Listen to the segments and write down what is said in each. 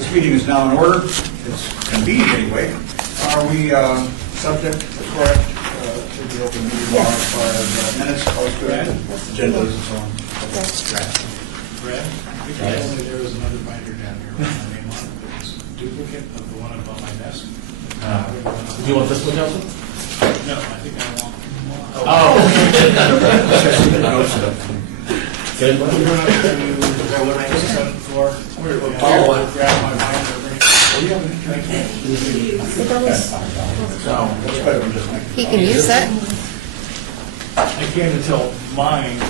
This meeting is now in order. It's convened anyway. Are we subject, correct, to the open meeting law as far as minutes, posted, agendas, and so on? Brad, only there was another binder down here with my name on it. It's a duplicate of the one up on my desk. Do you want this one, Council? No, I think I want. Oh. We're going to go to the seventh floor. Grab my binder. He can use that. I can't until mine. Do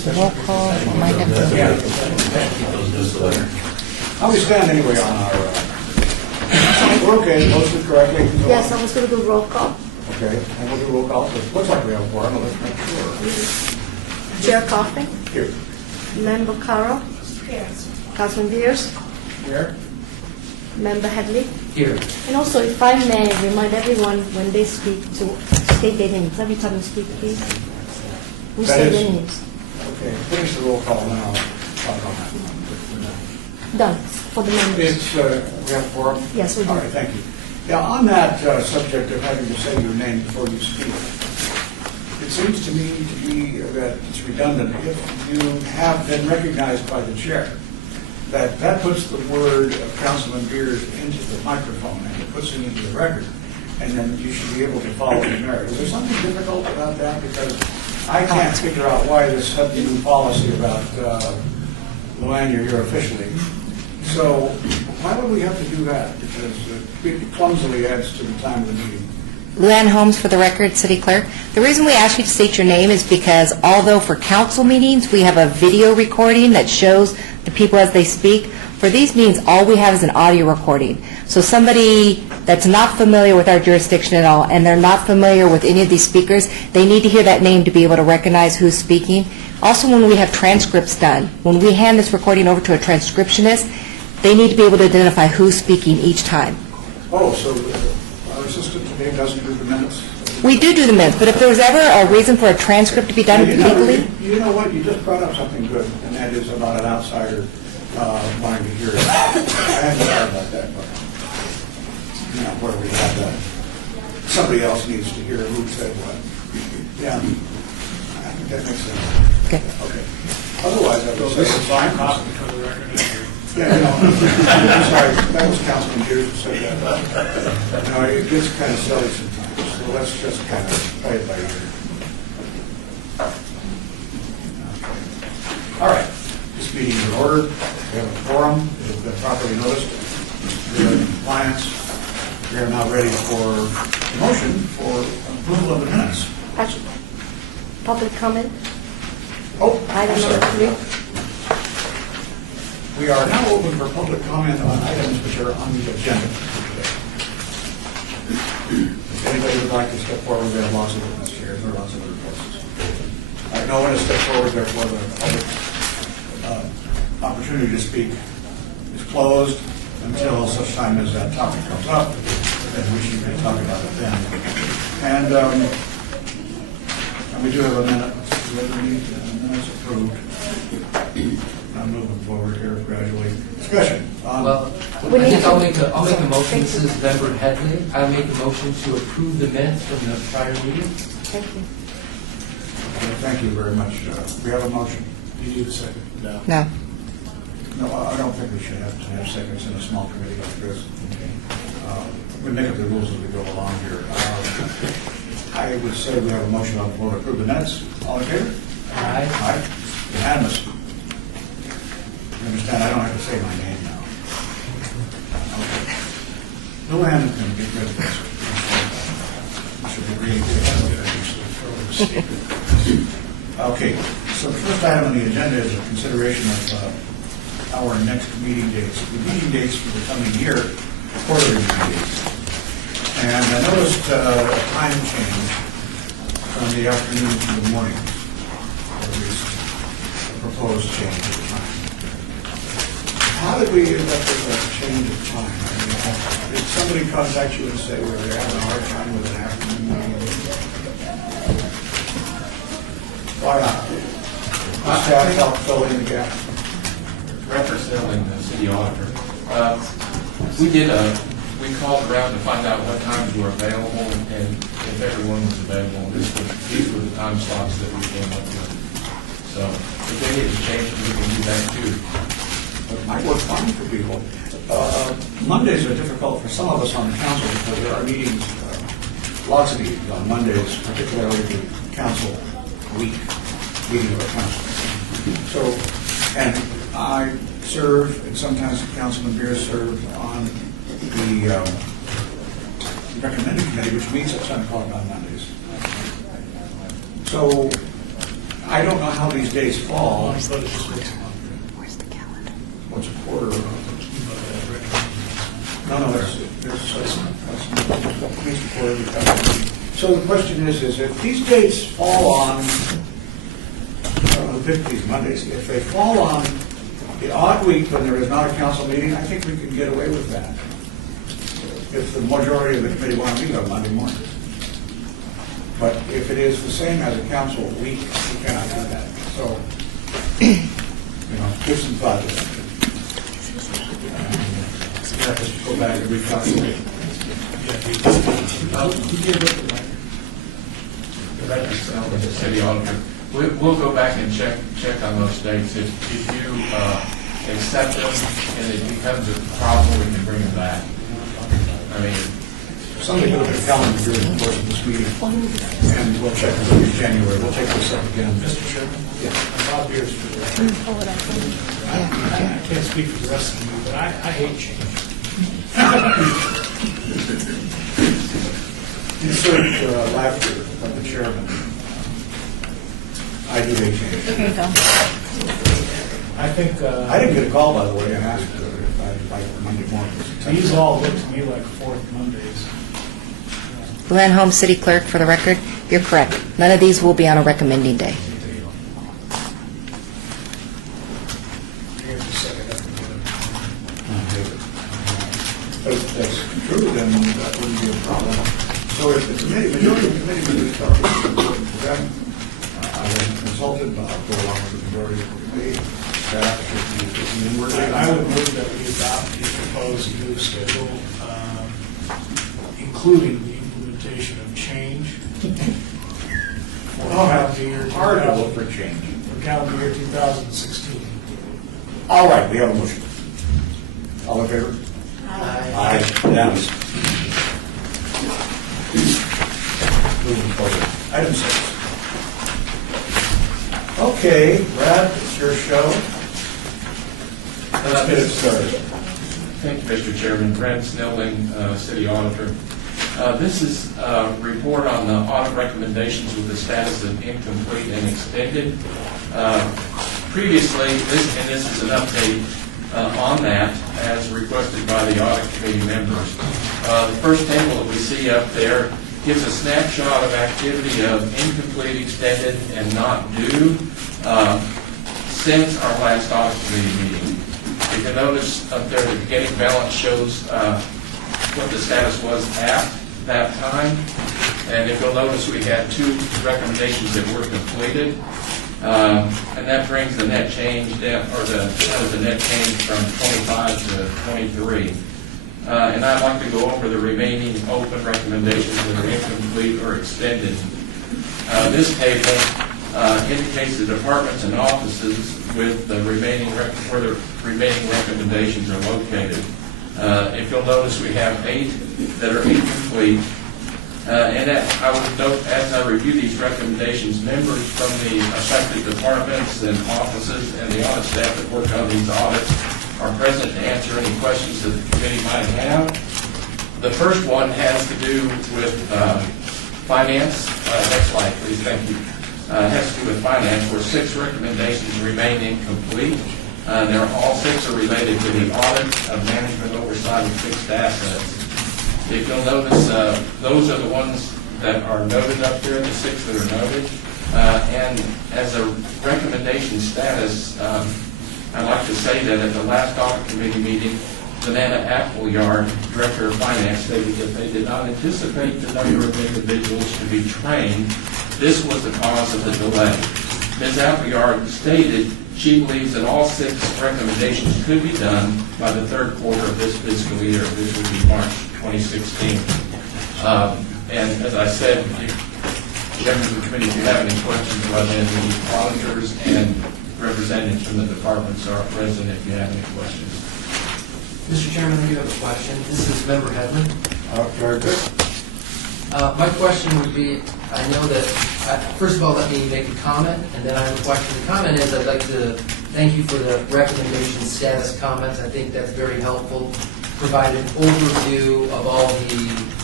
the roll call. I might have to. How we stand anyway on our, we're okay, posted correctly? Yes, I was going to do roll call. Okay, and we'll do roll call. It looks like we have a quorum, but let's make sure. Chair Coffey, Here. Member Carroll, Councilman Beers, Here. Member Headley. Here. And also, if I may remind everyone when they speak to state their names. Every time you speak, please. We That say is- their names. Okay, finish the roll call now. Talk on that. Done for the members. It's, we have a quorum? Yes, we do. All right, thank you. Now, on that subject of having to say your name before you speak, it seems to me to be that it's redundant. If you have been recognized by the chair, that puts the word of Councilman Beers into the microphone and it puts it into the record, and then you should be able to follow the merit. Is there something difficult about that? Because I can't figure out why this new policy about Luann, you're here officially. So why would we have to do that? Because it clumsily adds to the time of the meeting. Luann Holmes, for the record, City Clerk. The reason we ask you to state your name is because although for council meetings, we have a video recording that shows the people as they speak, for these meetings, all we have is an audio recording. So somebody that's not familiar with our jurisdiction at all, and they're not familiar with any of these speakers, they need to hear that name to be able to recognize who's speaking. Also, when we have transcripts done, when we hand this recording over to a transcriptionist, they need to be able to identify who's speaking each time. Oh, so our assistant today doesn't do the minutes? We do the minutes, but if there was ever a reason for a transcript to be done legally, You know what, you just brought up something good, and that is about an outsider wanting to hear it. I hadn't thought about that, but, you know, where we have that. Somebody else needs to hear who said what. Yeah, I think that makes sense. okay. Okay. Otherwise, I would say it's fine. Copy for the record. Yeah, no, I'm sorry, that was Councilman Beers who said that. No, it gets kind of silly sometimes, so let's just kind of play it by ear. All right, this meeting is in order. We have a quorum, it has been properly noticed. We are in compliance. We are now ready for a motion for approval of the minutes. Actually, public comment, Oh, item I'm number sorry. 3. We are now open for public comment on items which are on the agenda today. If anybody would like to step forward, we have lots of witness chairs or lots of other places. All right, no one has stepped forward, therefore the public opportunity to speak is closed until such time as that topic comes up, then we should be talking about it then. And we do have a minute. We have the minutes approved. I'm moving forward here gradually. Discussion. Well, I think I'll make a motion. This is Member Headley. I'll make a motion to approve the minutes from the prior meeting. Thank you. Thank you very much. We have a motion. You need a second? No. No. No, I don't think we should have to have seconds in a small committee like this. We make up the rules as we go along here. I would say we have a motion on the floor to approve the minutes. All in favor? Aye. Aye. Unanimous. You understand, I don't have to say my name now. Okay. Luann can get rid of this. I should be reading it. Okay, so the first item on the agenda is a consideration of our next meeting dates. The meeting dates for the coming year, quarterly meeting dates. And I noticed a time change from the afternoon to the morning, at least a proposed change of time. How did we end up with a change of time? I mean, did somebody contact you and say we were having a hard time with an afternoon meeting? Why not? The staff help fill in the gap. Representing the city auditor. We called around to find out what times were available and if everyone was available. These were the time slots that we came up with. So if they need to change, we can do that too. It might work fine for people. Mondays are difficult for some of us on the council because there are meetings, lots of meetings on Mondays, particularly the council week meeting of the council. So, and I serve, and sometimes Councilman Beer serves on the recommending committee, which meets at 7 o'clock on Mondays. So, I don't know how these days fall. But it just makes it longer. Where's the calendar? What's a quarter of? No, that's at least a quarter of the calendar. So the question is if these dates fall on, I don't know, pick these Mondays, if they fall on the odd week when there is not a council meeting, I think we can get away with that. If the majority of the committee want to meet on Monday morning. But if it is the same as a council week, we cannot do that. So, give some thought to that. Let's go back and recalculate. The city auditor. We'll go back and check on those dates. If you accept them and it becomes a problem, we can bring them back. I mean, Somebody look at the calendar during the course of this meeting, and we'll check in January. We'll take this up again. Mr. Chairman? Yeah. Bob Beers for the record. I can't speak for the rest of you, but I hate change. Insert laughter of the chairman. I do hate change. Here you go. I think I didn't get a call, by the way, and asked if I'd like Monday morning. these all look to me like fourth Mondays. Luann Holmes, City Clerk, for the record, you're correct. None of these will be on a recommending day. You have to set it up and get it. But if that's true, then that wouldn't be a problem. So if the committee, majority of the committee members are important to them, I have consulted, but I'll go along with the majority of the committee. Staff should be inwardly. I would move that we adopt the proposed new schedule, including the implementation of change for calendar year Hard to look for change. for calendar year 2016. All right, we have a motion. All in favor? Aye. Unanimous. Moving forward. Item 6. Okay, Brad, it's your show. Let's get it started. Thank you, Mr. Chairman. Brad Snelling, City Auditor. This is a report on the audit recommendations with the status of incomplete and extended. Previously, this is an update on that as requested by the audit committee members. The first table that we see up there gives a snapshot of activity of incomplete, extended, and not due since our last audit committee meeting. You can notice up there the beginning balance shows what the status was at that time. And if you'll notice, we had 2 recommendations that were completed. And that brings the net change down, or that was the net change from 25 to 23. And I'd like to go over the remaining open recommendations that are incomplete or extended. This table indicates the departments and offices with the remaining where the remaining recommendations are located. If you'll notice, we have 8 that are incomplete. And I would note, as I review these recommendations, members from the affected departments and offices and the audit staff that work on these audits are present to answer any questions that the committee might have. The first one has to do with finance. Next slide, please. Thank you. Has to do with finance, where 6 recommendations remain incomplete. All 6 are related to the audit of management oversight of fixed assets. If you'll notice, those are the ones that are noted up there, the 6 that are noted. And as a recommendation status, I'd like to say that at the last audit committee meeting, Banana Appleyard, Director of Finance, stated that they did not anticipate the number of individuals to be trained. This was the cause of the delay. Ms. Appleyard stated she believes that all 6 recommendations could be done by the third quarter of this fiscal year, which would be March 2016. And as I said, members of the committee, if you have any questions about any of the auditors and representatives from the departments are present if you have any questions. Mr. Chairman, I do have a question. This is Member Headley. Very good. My question would be, I know that, first of all, let me make a comment, and then I have a question. The comment is, I'd like to thank you for the recommendation status comments. I think that's very helpful. Provide an overview of all the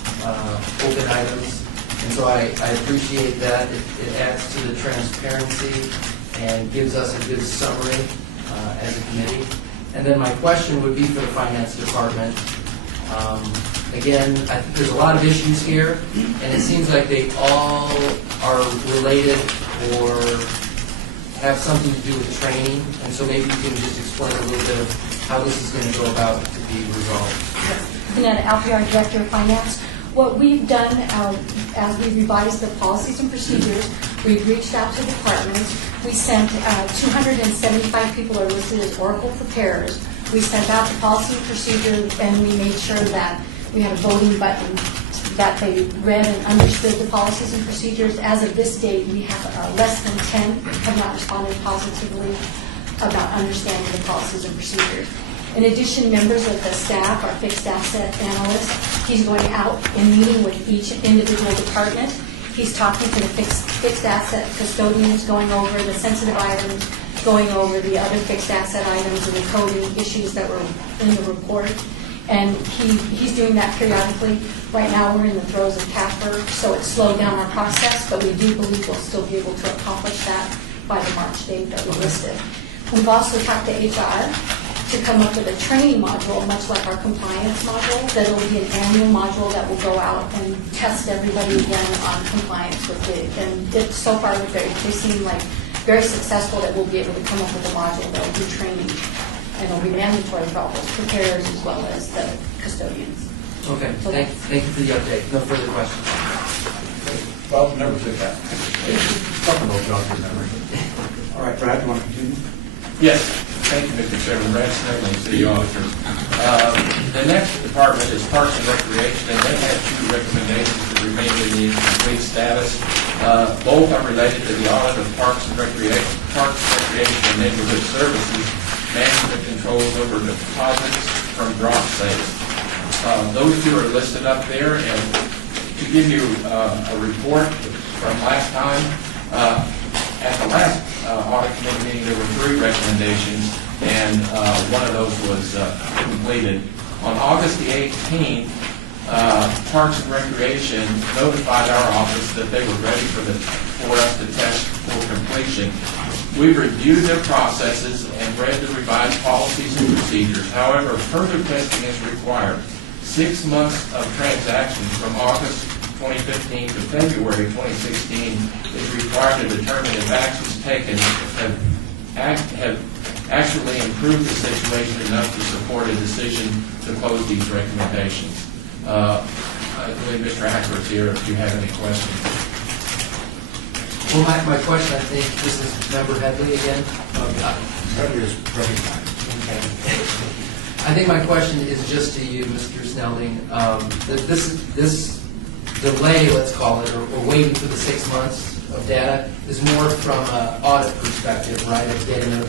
open items. And so I appreciate that. It adds to the transparency and gives us a good summary as a committee. And then my question would be for the Finance Department. Again, I think there's a lot of issues here, and it seems like they all are related or have something to do with training. And so maybe you can just explain a little bit of how this is going to go about to be resolved. Annette Alpiar, Director of Finance. What we've done as we revised the policies and procedures, we've reached out to departments. We sent 275 people are listed as Oracle preparers. We sent out the policy and procedure, and we made sure that we had a voting button that they read and understood the policies and procedures. As of this date, we have less than 10 have not responded positively about understanding the policies and procedures. In addition, members of the staff, our fixed asset analyst, he's going out and meeting with each individual department. He's talking to the fixed asset custodians, going over the sensitive items, going over the other fixed asset items and the coding issues that were in the report. And he's doing that periodically. Right now, we're in the throes of CAFR, so it's slowed down our process, but we do believe we'll still be able to accomplish that by the March date that we listed. We've also talked to HR to come up with a training module, much like our compliance module, that will be an annual module that will go out and test everybody again on compliance with it. And so far, they seem like very successful that we'll be able to come up with a module that will do training. And it'll be mandatory for all those preparers as well as the custodians. Okay, thank you for the update. No further questions. Well, never did that. Talk about John, remember. All right, Brad, you want to continue? Yes, thank you, Mr. Chairman. Brad Snedling, City Auditor. The next department is Parks and Recreation, and they have 2 recommendations that remain in the incomplete status. Both are related to the audit of Parks and Recreation and Neighborhood Services, management controls over deposits from drop sales. Those 2 are listed up there, and to give you a report from last time, at the last audit committee meeting, there were 3 recommendations, and one of those was completed. On August the 18th, Parks and Recreation notified our office that they were ready for us to test for completion. We reviewed their processes and read the revised policies and procedures. However, further testing is required. 6 months of transactions from August 2015 to February 2016 is required to determine if actions taken have actually improved the situation enough to support a decision to close these recommendations. I believe Mr. Hackworth's here if you have any questions. Well, my question, I think, this is Member Headley again. Headley is recognized. I think my question is just to you, Mr. Snelling. This delay, let's call it, or waiting for the 6 months of data is more from an audit perspective, right, of getting a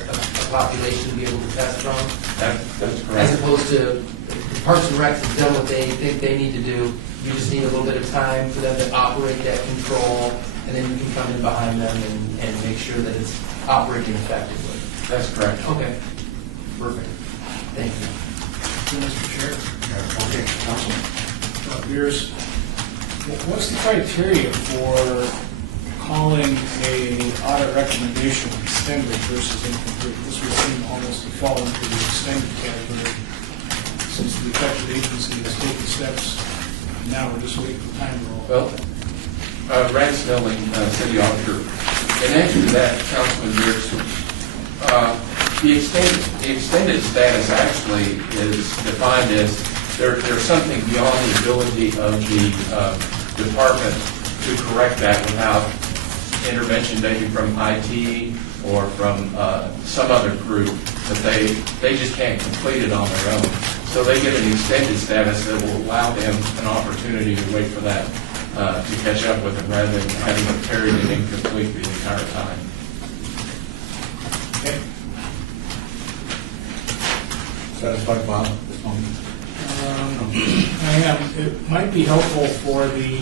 population to be able to test from? That's correct. As opposed to Parks and Rec has done what they think they need to do. You just need a little bit of time for them to operate that control, and then you can come in behind them and make sure that it's operating effectively. That's correct. Okay. Perfect. Thank you. Mr. Chair, Okay, Councilman. here's, what's the criteria for calling a audit recommendation extended versus incomplete? This would seem almost to fall into the extended category, since the effective agency has taken steps, and now we're just waiting for time to roll. Well, Brad Snelling, City Auditor, in answer to that, Councilman Beers, the extended status actually is defined as there's something beyond the ability of the department to correct that without intervention, maybe from IT or from some other group, that they just can't complete it on their own. So they get an extended status that will allow them an opportunity to wait for that to catch up with them, rather than having it carried and incomplete the entire time. Okay. Satisfied, Bob, at this moment? I am. It might be helpful for the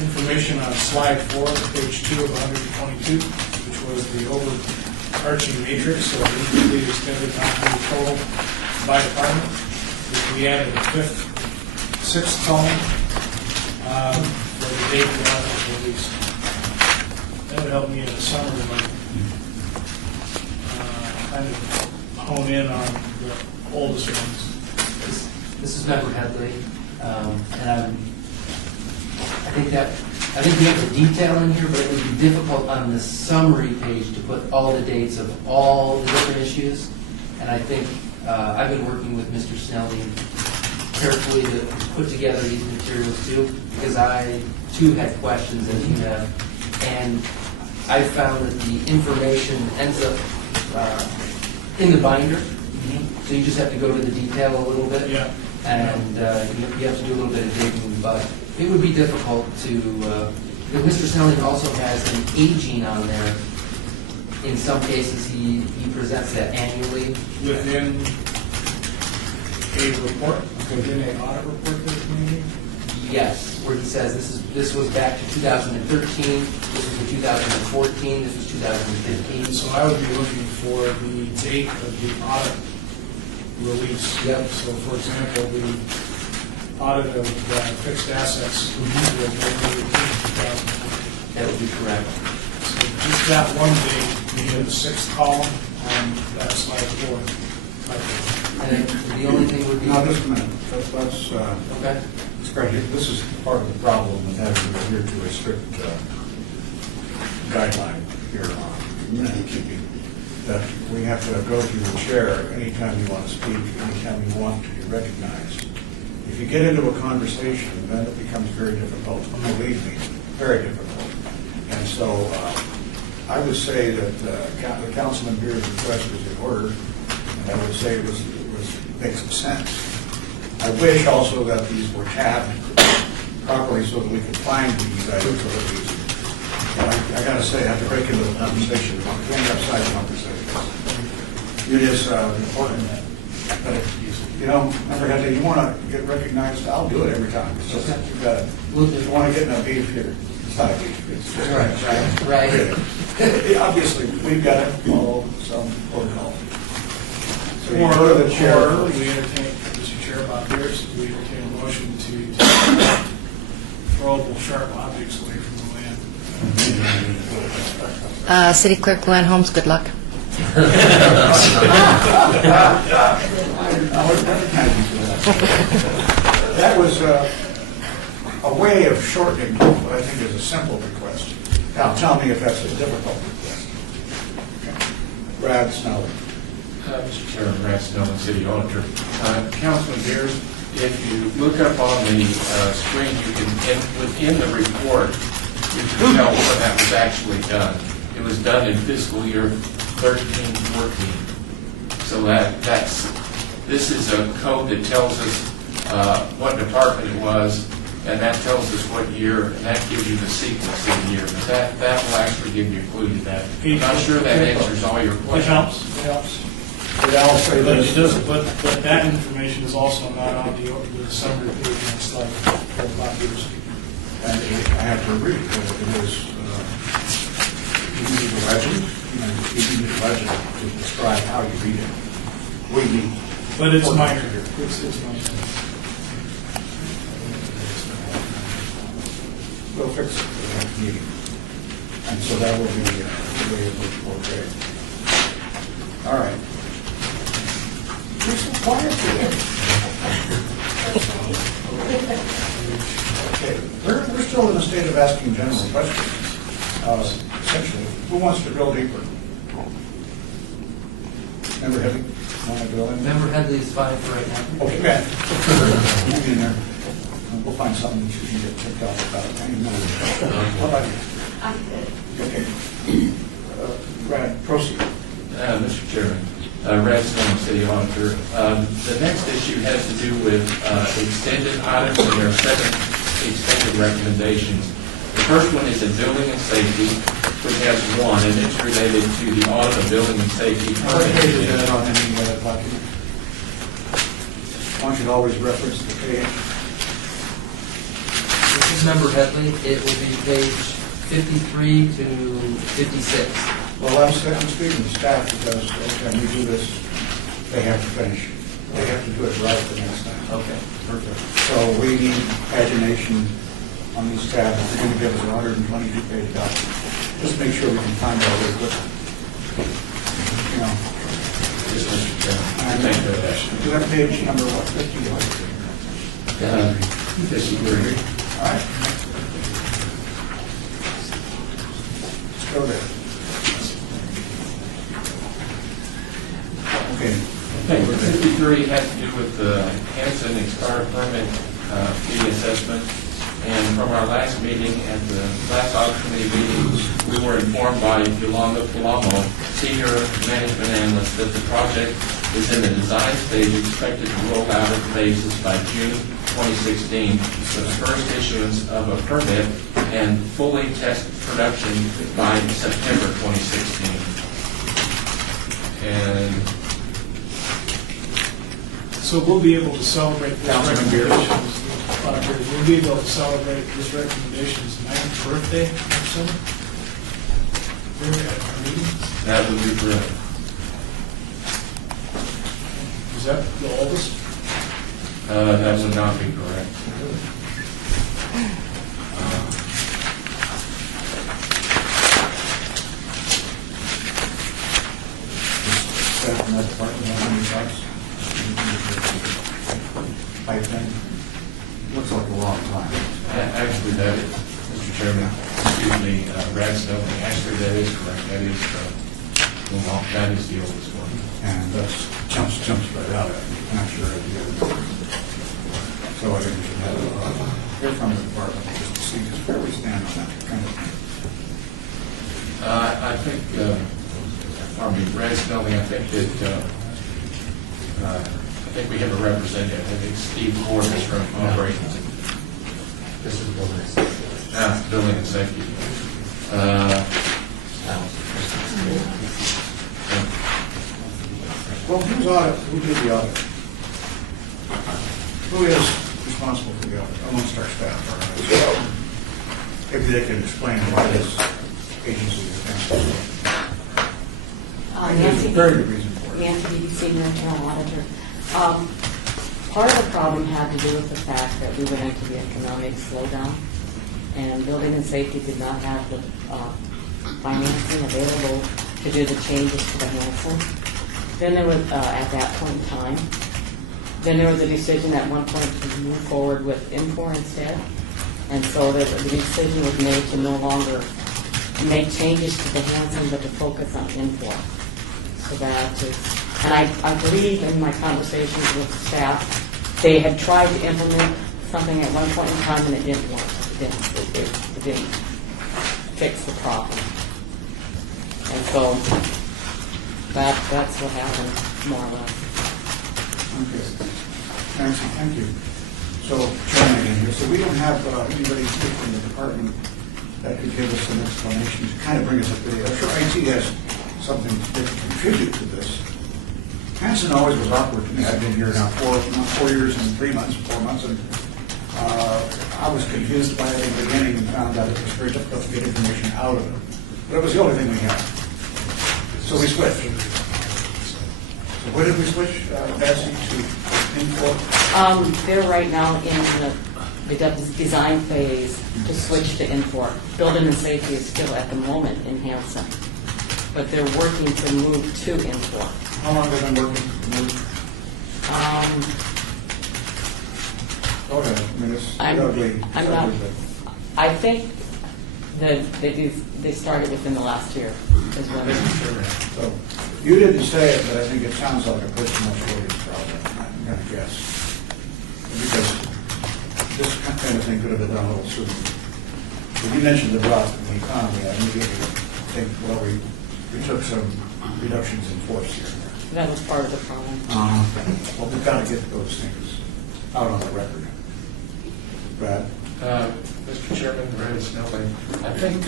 information on slide 4, page 2 of 122, which was the overarching matrix of incomplete, extended, non-complete total by department. If we added a sixth column for the date the audit was released. That would help me in the summary, like, kind of hone in on the oldest ones. This is Member Headley, and I think we have the detail in here, but it would be difficult on the summary page to put all the dates of all the different issues. And I think I've been working with Mr. Snelling carefully to put together these materials too, because I too had questions as you have, and I found that the information ends up in the binder. So you just have to go to the detail a little bit. Yeah. And you have to do a little bit of digging, but it would be difficult to, because Mr. Snelling also has an aging on there. In some cases, he presents that annually. Within a report, within an audit report that the community? Yes, where he says this was back to 2013, this was in 2014, this was 2015. So I would be looking for the date of the audit release. Yep. So for example, the audit of fixed assets was January 18, 2014. That would be correct. So just that one date, in the sixth column on that slide 4. And then the only thing would be... Now, just a minute. Let's Okay. this is part of the problem with having to adhere to a strict guideline here on minute keeping, that we have to go to the chair anytime you want to speak, anytime you want to be recognized. If you get into a conversation, then it becomes very difficult, believe me, very difficult. And so I would say that the Councilman Beer's request was in order, and I would say it makes sense. I wish also that these were tabbed properly so that we could find these items a little easier. I got to say, I have to break into the conversation. I'm going upside the conversation. It is important that Member Headley, you want to get recognized, I'll do it every time. It's just, you've got to, if you want to get in a beef here, it's not a beef. It's just Right. Obviously, we've got to follow some protocol. So you go to the chair. Or we entertain, Mr. Chair, Bob Pierce, we entertain a motion to throwable sharp objects away from the land. City Clerk Luann Holmes, good luck. That was a way of shortening what I think is a simple request. Now, tell me if that's a difficult request. Okay. Brad Snelling. Mr. Chairman, Brad Snelling, City Auditor. Councilman Beers, if you look up on the screen, you can, within the report, you can tell what that was actually done. It was done in fiscal year 13-14. So this is a code that tells us what department it was, and that tells us what year, and that gives you the sequence of the year. But that will actually give you a clue to that. I'm not sure that answers all your It questions. helps. Did Al say But this? it doesn't, but that information is also not on the summary page on slide 4 of Bob Pierce. And I have to agree, because it is, you need a legend, you need a legend to describe how you read it. We need. But it's minor. It's minor. We'll fix it for the next meeting. And so that will be the way it will portray. All right. You're so quiet today. Okay, we're still in a state of asking general questions. Essentially, who wants to drill deeper? Member Headley, want to drill in? Member Headley is fine for right now. Okay, man. Hang in there. We'll find something that you can get tipped off about. Hang in there. How about you? I'm good. Okay. Brad, proceed. Mr. Chairman, Brad Stone, City Auditor. The next issue has to do with extended items, and there are 7 extended recommendations. The first one is in building and safety, which has 1, and it's related to the audit of building and safety. What page is that on any document? One should always reference the page. This is Member Headley. It will be page 53 to 56. Well, I'm speaking to staff because every time we do this, they have to finish. They have to do it right the next time. Okay, perfect. So we need pagination on these tabs. If you're going to give us a 122-page document, just make sure we can find it really quickly. You know. Yes, Mr. Chairman. And Thank you. do that page number what, 50? 53. All right. Let's go there. Okay. Okay, 53 has to do with the Hanson expired permit fee assessment. And from our last meeting, at the last audit committee meeting, we were informed by Yolanda Palamo, senior management analyst, that the project is in the design stage, expected to roll out in phases by June 2016, with the first issuance of a permit and fully test production by September 2016. And So we'll be able to celebrate this Councilman Beers. recommendations. We'll be able to celebrate this recommendation's 9th birthday next summer. Here at our meeting. that would be correct. Is that the oldest? That would not be correct. Staff in that department have any thoughts? Pipe thing? Looks like a long time. Actually, that is, Mr. Chairman, excuse me, Radstone, actually, that is correct. That is, that is the oldest one. And that's jumps right out at me. I'm not sure if you so I think we should have hear from the department just to see just where we stand on that kind of thing. I think, pardon me, Radstone, I think that, I think we have a representative. I think Steve Ford is from operations. This is building and safety. Building and safety. Well, who did the audit? Who is responsible for the audit amongst our staff? Maybe they can explain why this agency is down. There's a very good reason for it. Nancy Beebe, Senior Internal Auditor. Part of the problem had to do with the fact that we went into the economic slowdown, and building and safety did not have the financing available to do the changes to the Hanson. Then there was, at that point in time, then there was a decision at one point to move forward with Infor instead. And so the decision was made to no longer make changes to the Hanson, but to focus on Infor. So that is, and I believe in my conversations with staff, they had tried to implement something at one point in time and it didn't work. It didn't fix the problem. And so that's what happened, more or less. Okay. Nancy, thank you. So, Chairman again here, so we don't have anybody speak from the department that could give us some explanation to kind of bring us up to date. I'm sure IT has something to contribute to this. Hanson always was awkward to me. I've been here now 4 years and 3 months, 4 months, and I was confused by it in the beginning and found out it was very difficult to get information out of it. But it was the only thing we had. So we switched. So where did we switch, Betsy, to Infor? They're right now in the design phase to switch to Infor. Building and safety is still at the moment in Hanson, but they're working to move to Infor. How long have they been working to move? Go ahead. I mean, it's ugly. I'm not, I think that they started within the last year as well. So, you didn't say it, but I think it sounds like a personal shortage problem, I'm going to guess. Because this kind of thing could have been done a little sooner. When you mentioned the drop in the economy, I immediately think, well, we took some reductions in force here and there. That was part of the problem. Well, we've got to get those things out on the record. Brad? Mr. Chairman, Brad Snelling, I think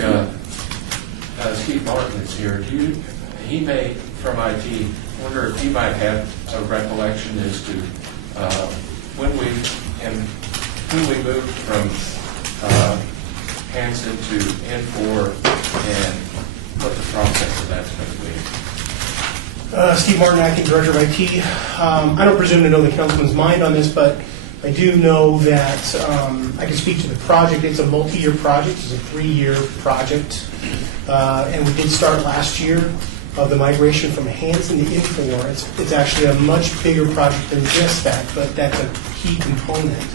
Steve Martin is here. He may, from IT, wonder if he might have a recollection as to when we moved from Hanson to N4 and what the process of that's going to be. Steve Martin, Acting Director of IT. I don't presume to know the councilman's mind on this, but I do know that I can speak to the project. It's a multi-year project. It's a 3-year project. And we did start last year of the migration from Hanson to N4. It's actually a much bigger project than just that, but that's a key component.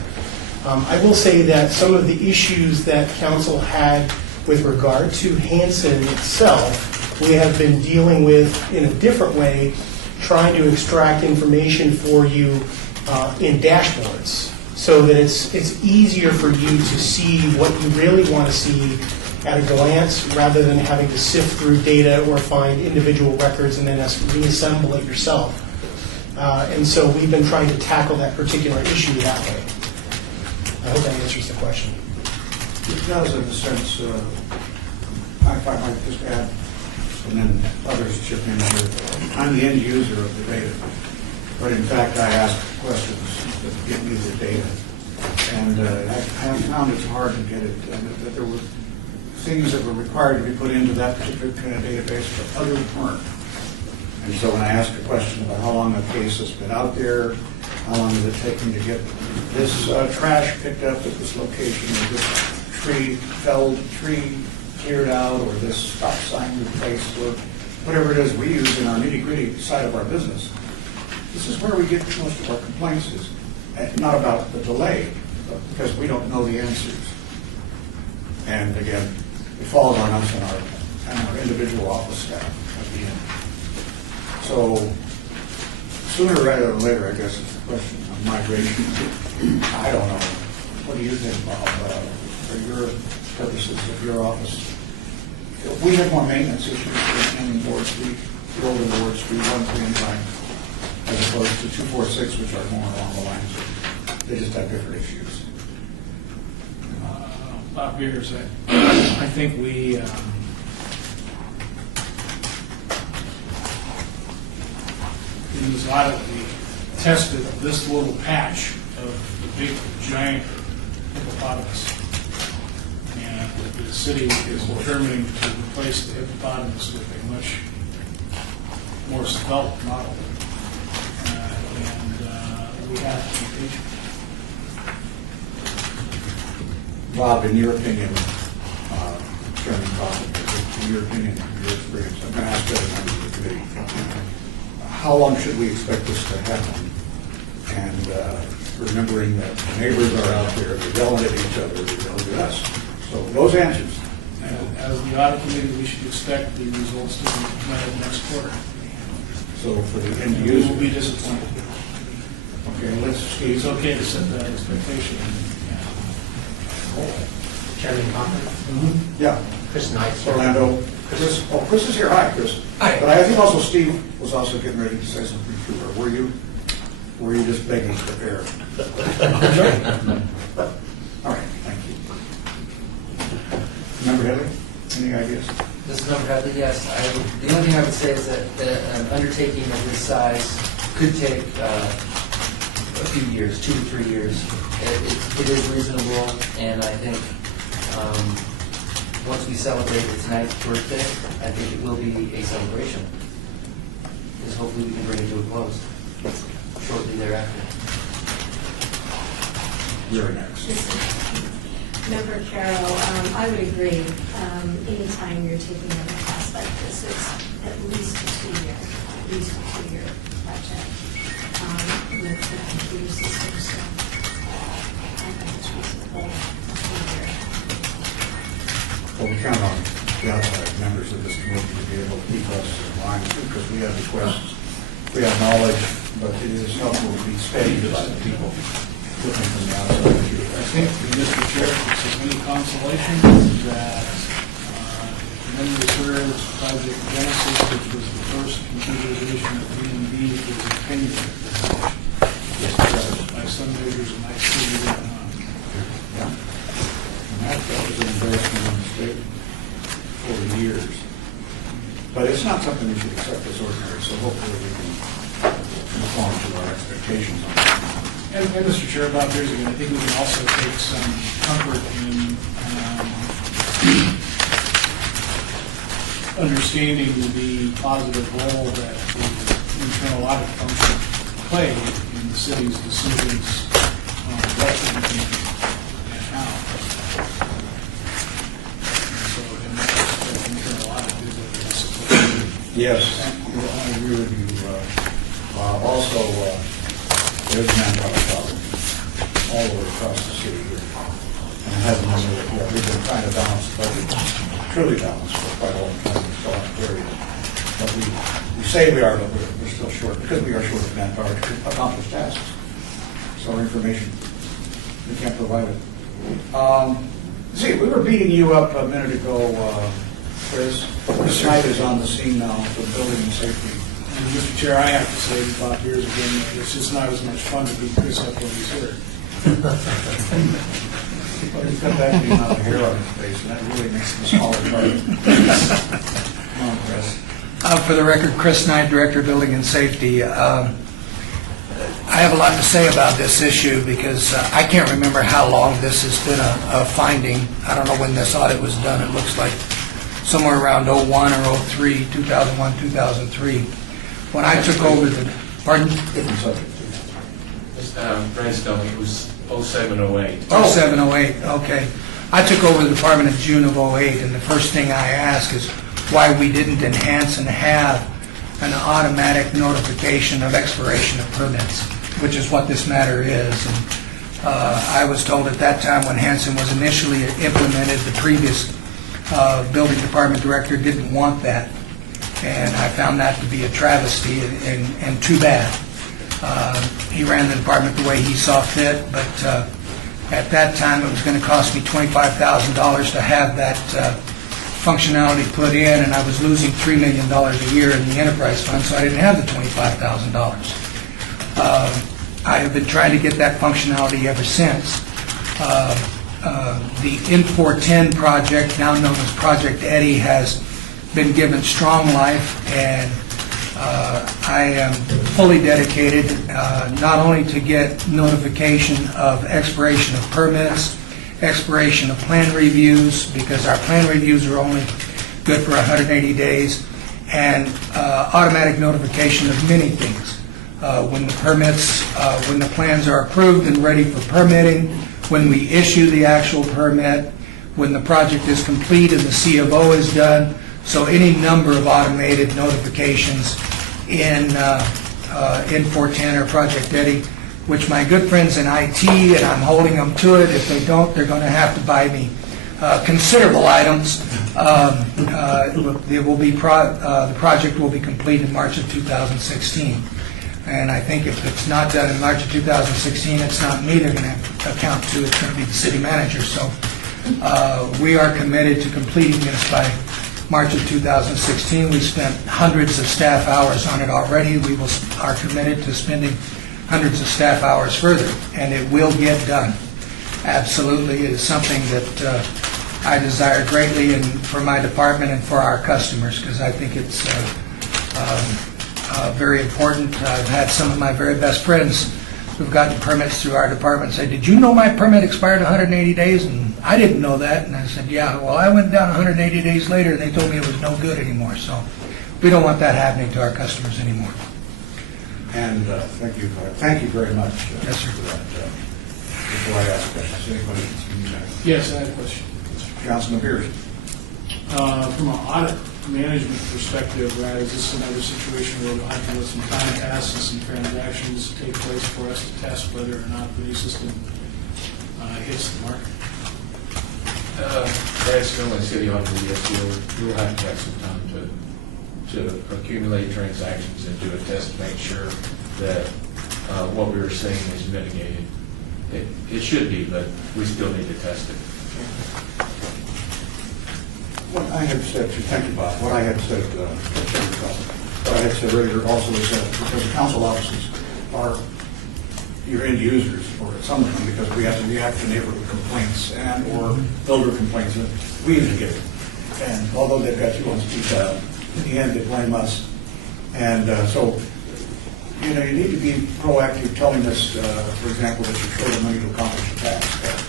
I will say that some of the issues that council had with regard to Hanson itself, we have been dealing with in a different way, trying to extract information for you in dashboards so that it's easier for you to see what you really want to see at a glance rather than having to sift through data or find individual records and then reassemble it yourself. And so we've been trying to tackle that particular issue that way. I hope that answers the question. It does, in a sense. If I might just add, and then others chip in here. I'm the end user of the data, but in fact I ask questions that give me the data. And I have found it's hard to get it, and that there were things that were required to be put into that particular kind of database, but others weren't. And so when I ask a question about how long a case has been out there, how long is it taking to get this trash picked up at this location, or this felled tree cleared out, or this stop sign replaced, or whatever it is we use in our nitty-gritty side of our business. This is where we get most of our complaints is, not about the delay, but because we don't know the answers. And again, it falls on us and our individual office staff at the end. So sooner rather than later, I guess, is the question of migration. I don't know. What do you think, Bob, for your purposes of your office? We have more maintenance issues in Ward Street, the older Ward Street, 139, as opposed to 246, which are more along the lines. They just have different issues. Bob Beers, I think we in this audit, we tested this little patch of the big, giant hippopotamus. And the city is determining to replace the hippopotamus with a much more svelte model. And we have to be patient. Bob, in your opinion, Chairman Coffin, in your opinion, in your experience, I'm going to ask other members of the committee, how long should we expect this to happen? And remembering that the neighbors are out there, they're yelling at each other, they're yelling at us. So those answers. And as the audit committee, we should expect the results to be presented next quarter. So for the end And we user. will be disappointed. Okay, let's see. It's okay to set that expectation. Chairman Cochran, Yeah. Chris Knight. Orlando. Chris is here. Hi, Chris. Hi. But I think also Steve was also getting ready to say something too. Or were you just begging for air? All right, thank you. Member Headley, any ideas? This is Member Hadley, yes. The only thing I would say is that an undertaking of this size could take a few years, 2 to 3 years. It is reasonable, and I think once we celebrate its 9th birthday, I think it will be a celebration. Because hopefully we can bring it to a close shortly thereafter. You're next. Member Carroll, I would agree. Anytime you're taking on a class like this, it's at least a 2-year project with the computer system. So I think it's reasonable. Well, we count on the outside members of this committee to be able to keep us in line too, because we have requests, we have knowledge, but it is helpful to be steady by the people looking from the outside to think, Mr. Chair, if it's of any consolation, that if memory serves, Project Genesis, which was the first computerization of B&B, was a 10-year implementation. Yes, it does. By some measures, a nice thing to get on. Yeah. And that was an investment in the state for years. But it's not something we should accept as ordinary, so hopefully we can conform to our expectations on that. And Mr. Chair, about years ago, I think we can also take some comfort in understanding the positive role that the internal audit function played in the city's decisions on what to do and how. And so, in that respect, internal audit is what it is supposed to do. Yes, I agree with you. Also, there's a manpower problem all over across the city here. And it hasn't been really, we've been trying to balance the budget, truly balance for quite a long time, we're still on a period. But we say we are, but we're still short, because we are short of manpower to accomplish tasks. So our information, we can't provide it. See, we were beating you up a minute ago, Chris. Chris Knight is on the scene now for building and safety. And Mr. Chair, I have to say, about years ago, that it's just not as much fun to beat Chris up when he's here. Well, he's got that being out of hair on his face, and that really makes him a smaller target. Come on, Chris. For the record, Chris Knight, Director of Building and Safety. I have a lot to say about this issue because I can't remember how long this has been a finding. I don't know when this audit was done. It looks like somewhere around 01 or 03, 2001, 2003. When I took over the, pardon? Different subject. Brainstorming, it was 0708. 0708, okay. I took over the department in June of '08, and the first thing I asked is why we didn't enhance and have an automatic notification of expiration of permits, which is what this matter is. And I was told at that time when Hanson was initially implemented, the previous building department director didn't want that. And I found that to be a travesty and too bad. He ran the department the way he saw fit, but at that time it was going to cost me $25,000 to have that functionality put in, and I was losing $3 million a year in the enterprise fund, so I didn't have the $25,000. I have been trying to get that functionality ever since. The N410 project, now known as Project Eddie, has been given strong life, and I am fully dedicated not only to get notification of expiration of permits, expiration of plan reviews, because our plan reviews are only good for 180 days, and automatic notification of many things. When the permits, when the plans are approved and ready for permitting, when we issue the actual permit, when the project is complete and the C of O is done. So any number of automated notifications in 410 or Project Eddie, which my good friends in IT, and I'm holding them to it, if they don't, they're going to have to buy me considerable items. It will be the project will be complete in March of 2016. And I think if it's not done in March of 2016, it's not me they're going to account to, it's going to be the city manager. So we are committed to completing this by March of 2016. We spent hundreds of staff hours on it already. We are committed to spending hundreds of staff hours further, and it will get done. Absolutely, it is something that I desire greatly and for my department and for our customers, because I think it's very important. I've had some of my very best friends who've gotten permits through our department say, "Did you know my permit expired 180 days?" And I didn't know that. And I said, "Yeah, well, I went down 180 days later, and they told me it was no good anymore." So we don't want that happening to our customers anymore. And thank you very much Yes, sir. for that. Before I ask questions, any questions from you guys? Yes, I have a question. Councilman Pierce. From an audit management perspective, Brad, is this another situation where we'll have to let some time pass and some transactions take place for us to test whether or not the new system hits the mark? Brad Stone and City Auditor, yes, you'll have to have some time to accumulate transactions and do a test to make sure that what we were saying is mitigated. It should be, but we still need to test it. What I had said, thank you, Bob, what I had said, what I had said earlier also was that because the council offices are your end users, or some of them, because we have to react to neighborhood complaints or builder complaints, and we usually get it. And although they've got you on speed dial, in the end, they blame us. And so, you know, you need to be proactive telling us, for example, that you're short of money to accomplish a task.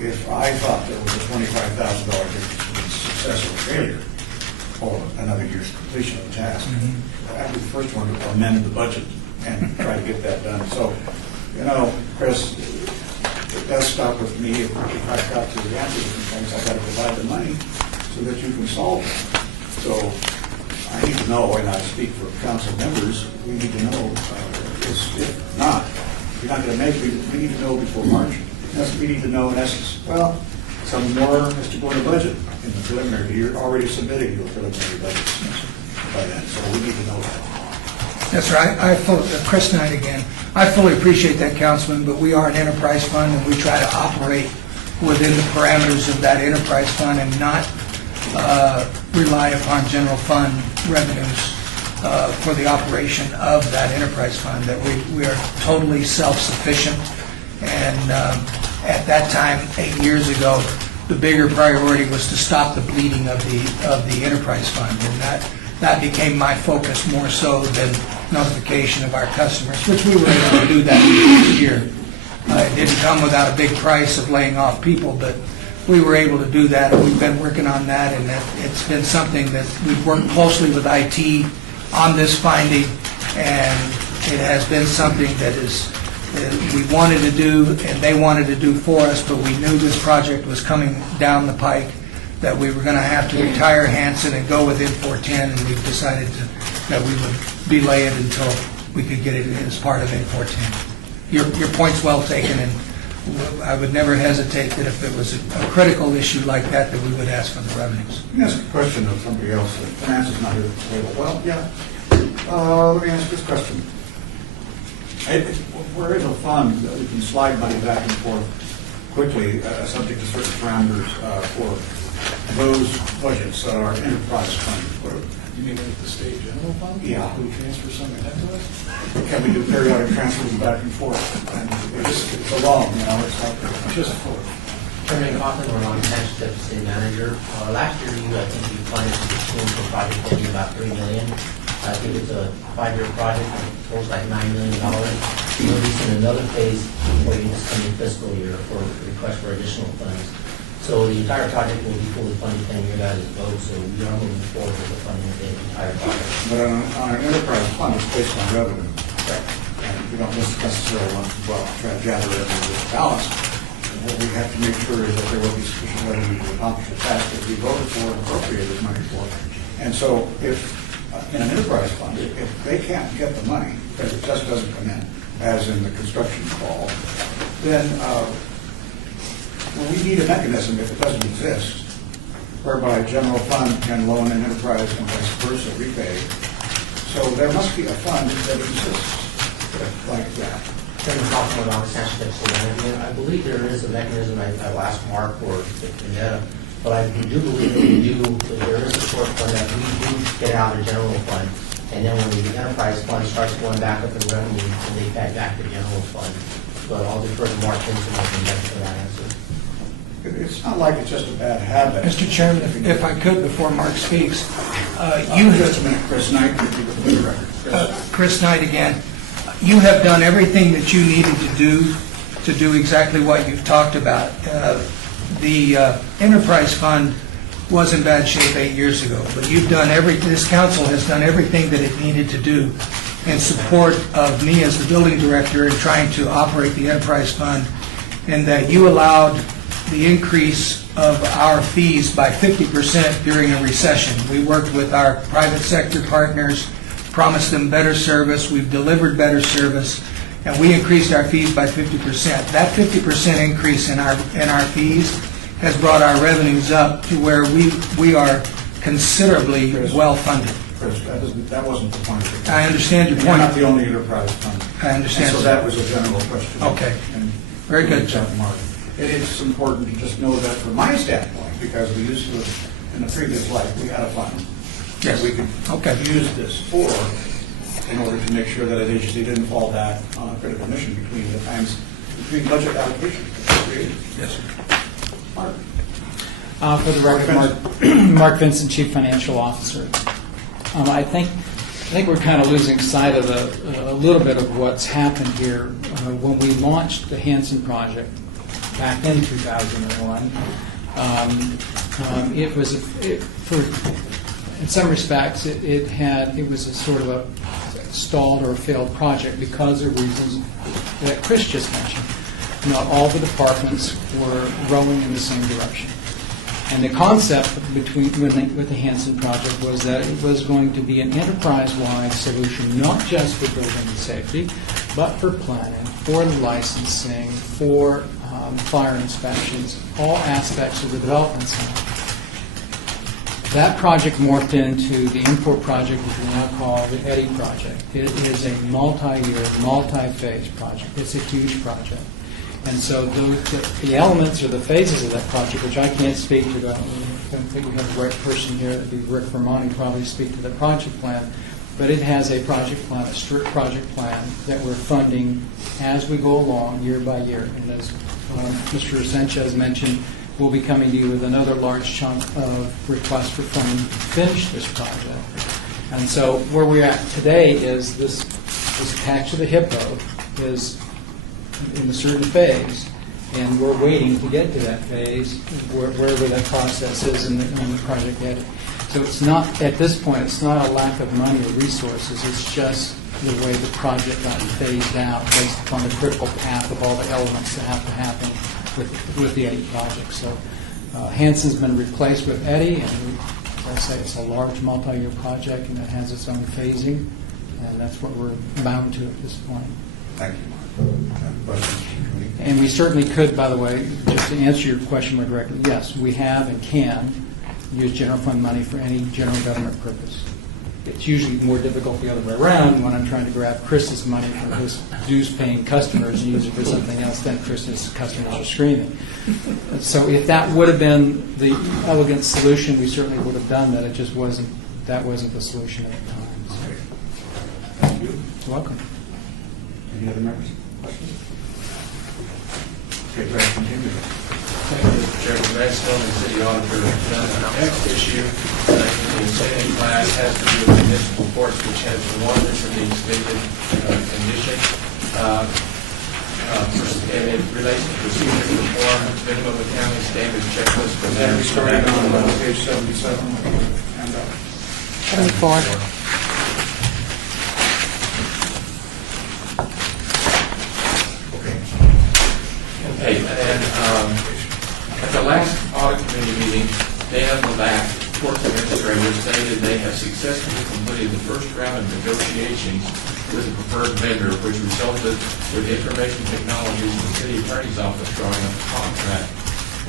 If I thought there was a $25,000 difference between success or failure, or another year's completion of the task, I'd be the first one to amend the budget and try to get that done. So, you know, Chris, it does stop with me. If I've got to react to different things, I've got to provide the money so that you can solve them. So I need to know, and I speak for council members, we need to know, if not, you're not going to make it, we need to know before March. Yes, we need to know in essence, well, some more has to go in the budget in the preliminary. You're already submitting your preliminary budgets by then, so we need to know that. That's right. Chris Knight again. I fully appreciate that, Councilman, but we are an enterprise fund, and we try to operate within the parameters of that enterprise fund and not rely upon general fund revenues for the operation of that enterprise fund, that we are totally self-sufficient. And at that time, 8 years ago, the bigger priority was to stop the bleeding of the enterprise fund, and that became my focus more so than notification of our customers, which we were able to do that this year. It didn't come without a big price of laying off people, but we were able to do that, and we've been working on that, and it's been something that we've worked closely with IT on this finding, and it has been something that we wanted to do and they wanted to do for us, but we knew this project was coming down the pike, that we were going to have to retire Hanson and go with N410, and we decided that we would delay it until we could get it as part of N410. Your point's well taken, and I would never hesitate that if it was a critical issue like that we would ask for the revenues. Let me ask a question of somebody else. Finance is not here at the table. Well, yeah. Let me ask this question. Where is a fund that we can slide money back and forth quickly, subject to certain parameters for those budgets that are enterprise funds? You mean like the state general fund? Yeah. Do we transfer some of that to us? Can we do periodic transfers back and forth? And it's a long, you know, it's like just for. Chairman Coughlin, we're on Sanchez Deputy City Manager. Last year, I think you funded the project maybe about $3 million. I think it's a 5-year project, it totals like $9 million. We're releasing another phase before you this coming fiscal year for request for additional funds. So the entire project will be fully funded and your guys' vote, so we are moving forward with the funding of the entire project. But on an enterprise fund, it's based on revenue. Correct. And we don't necessarily want to, try to gather revenue with balance. And what we have to make sure is that there will be sufficient revenue to accomplish the task that we voted for and appropriated money for. And so if, in an enterprise fund, if they can't get the money, because it just doesn't come in, as in the construction call, then we need a mechanism, if it doesn't exist, whereby general fund can loan an enterprise and vice versa repay. So there must be a fund that exists like that. Chairman Coughlin, we're on Sanchez Deputy City Manager. I believe there is a mechanism, I will ask Mark or Janetta, but I do believe that there is a short fund that we do get out of the general fund, and then when the enterprise fund starts going back up in revenue, and they pay back the general fund. But I'll defer to Mark Hinson for that answer. It's not like it's just a bad habit. Mr. Chairman, if I could, before Mark speaks, Just a minute, Chris Knight, for the record. Chris Knight again, you have done everything that you needed to do exactly what you've talked about. The enterprise fund was in bad shape 8 years ago, but this council has done everything that it needed to do in support of me as the building director in trying to operate the enterprise fund, and that you allowed the increase of our fees by 50% during a recession. We worked with our private sector partners, promised them better service, we've delivered better service, and we increased our fees by 50%. That 50% increase in our fees has brought our revenues up to where we are considerably well-funded. Chris, that wasn't the point. I understand your You're point. not the only enterprise fund. I understand. And so that was a general question. Okay. And Very good, sir. Mark. It's important to just know that from my standpoint, because we used to, in the previous life, we had a fund that Yes. we could Okay. use this for in order to make sure that an agency didn't fall back on a critical mission between budget allocation. Yes, sir. Mark? For the record, Mark Vincent, Chief Financial Officer. I think we're kind of losing sight of a little bit of what's happened here. When we launched the Hanson project back in 2001, in some respects, it was a sort of a stalled or failed project because of reasons that Chris just mentioned. Not all the departments were rowing in the same direction. And the concept with the Hanson project was that it was going to be an enterprise-wide solution, not just for building and safety, but for planning, for licensing, for fire inspections, all aspects of the development side. That project morphed into the import project, which we now call the EDDI project. It is a multi-year, multi-phase project. It's a huge project. And so the elements or the phases of that project, which I can't speak to, I don't think we have the right person here, that'd be Rick Vermonti, probably speak to the project plan, but it has a project plan, a strict project plan that we're funding as we go along, year by year. And as Mr. Sanchez mentioned, we'll be coming to you with another large chunk of requests for funding to finish this project. And so where we're at today is this patch of the HIPPO is in a certain phase, and we're waiting to get to that phase, wherever that process is in the project headed. So it's not, at this point, it's not a lack of money or resources, it's just the way the project got phased out based upon the critical path of all the elements that have to happen with the EDDI project. So Hanson's been replaced with EDDI, and as I say, it's a large multi-year project, and it has its own phasing, and that's what we're bound to at this point. Thank you, Mark. Questions from the committee? And we certainly could, by the way, just to answer your question more directly, yes, we have and can use general fund money for any general government purpose. It's usually more difficult the other way around when I'm trying to grab Chris's money from his dues-paying customers and use it for something else, then Chris's customers are screaming. So if that would have been the elegant solution, we certainly would have done that. It just wasn't, that wasn't the solution at the time. So. Thank you. You're welcome. Any other members? Questions? Okay, go ahead, continue. Thank you, Mr. Chairman. Matt Stillman, City Auditor. The next issue in the extended class has to do with municipal courts, which has one that's in the extended condition. And it relates to procedure reform, minimum accounting standards checklist for Then we matters. started on page 77 of the handout. 74. Okay, and at the last audit committee meeting, Dan Levac, court administrator, stated they have successfully completed the first round of negotiations with the preferred vendor, which resulted with Information Technologies and the City Attorney's Office drawing up a contract.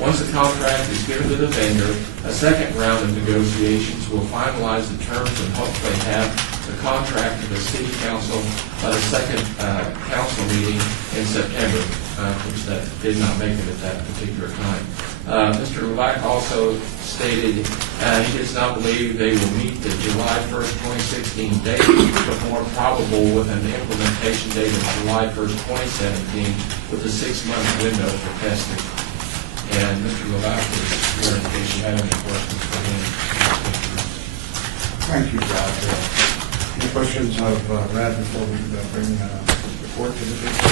Once the contract is given to the vendor, a second round of negotiations will finalize the terms and hopefully have the contract to the City Council at a second council meeting in September, which that did not make it at that particular time. Mr. Levac also stated he does not believe they will meet the July 1st, 2016 date, but more probable with an implementation date of July 1st, 2017, with a 6-month window for testing. And Mr. Levac is here in case you have any questions for him. Thank you, Brad. Any questions of Brad before we bring the report to the table?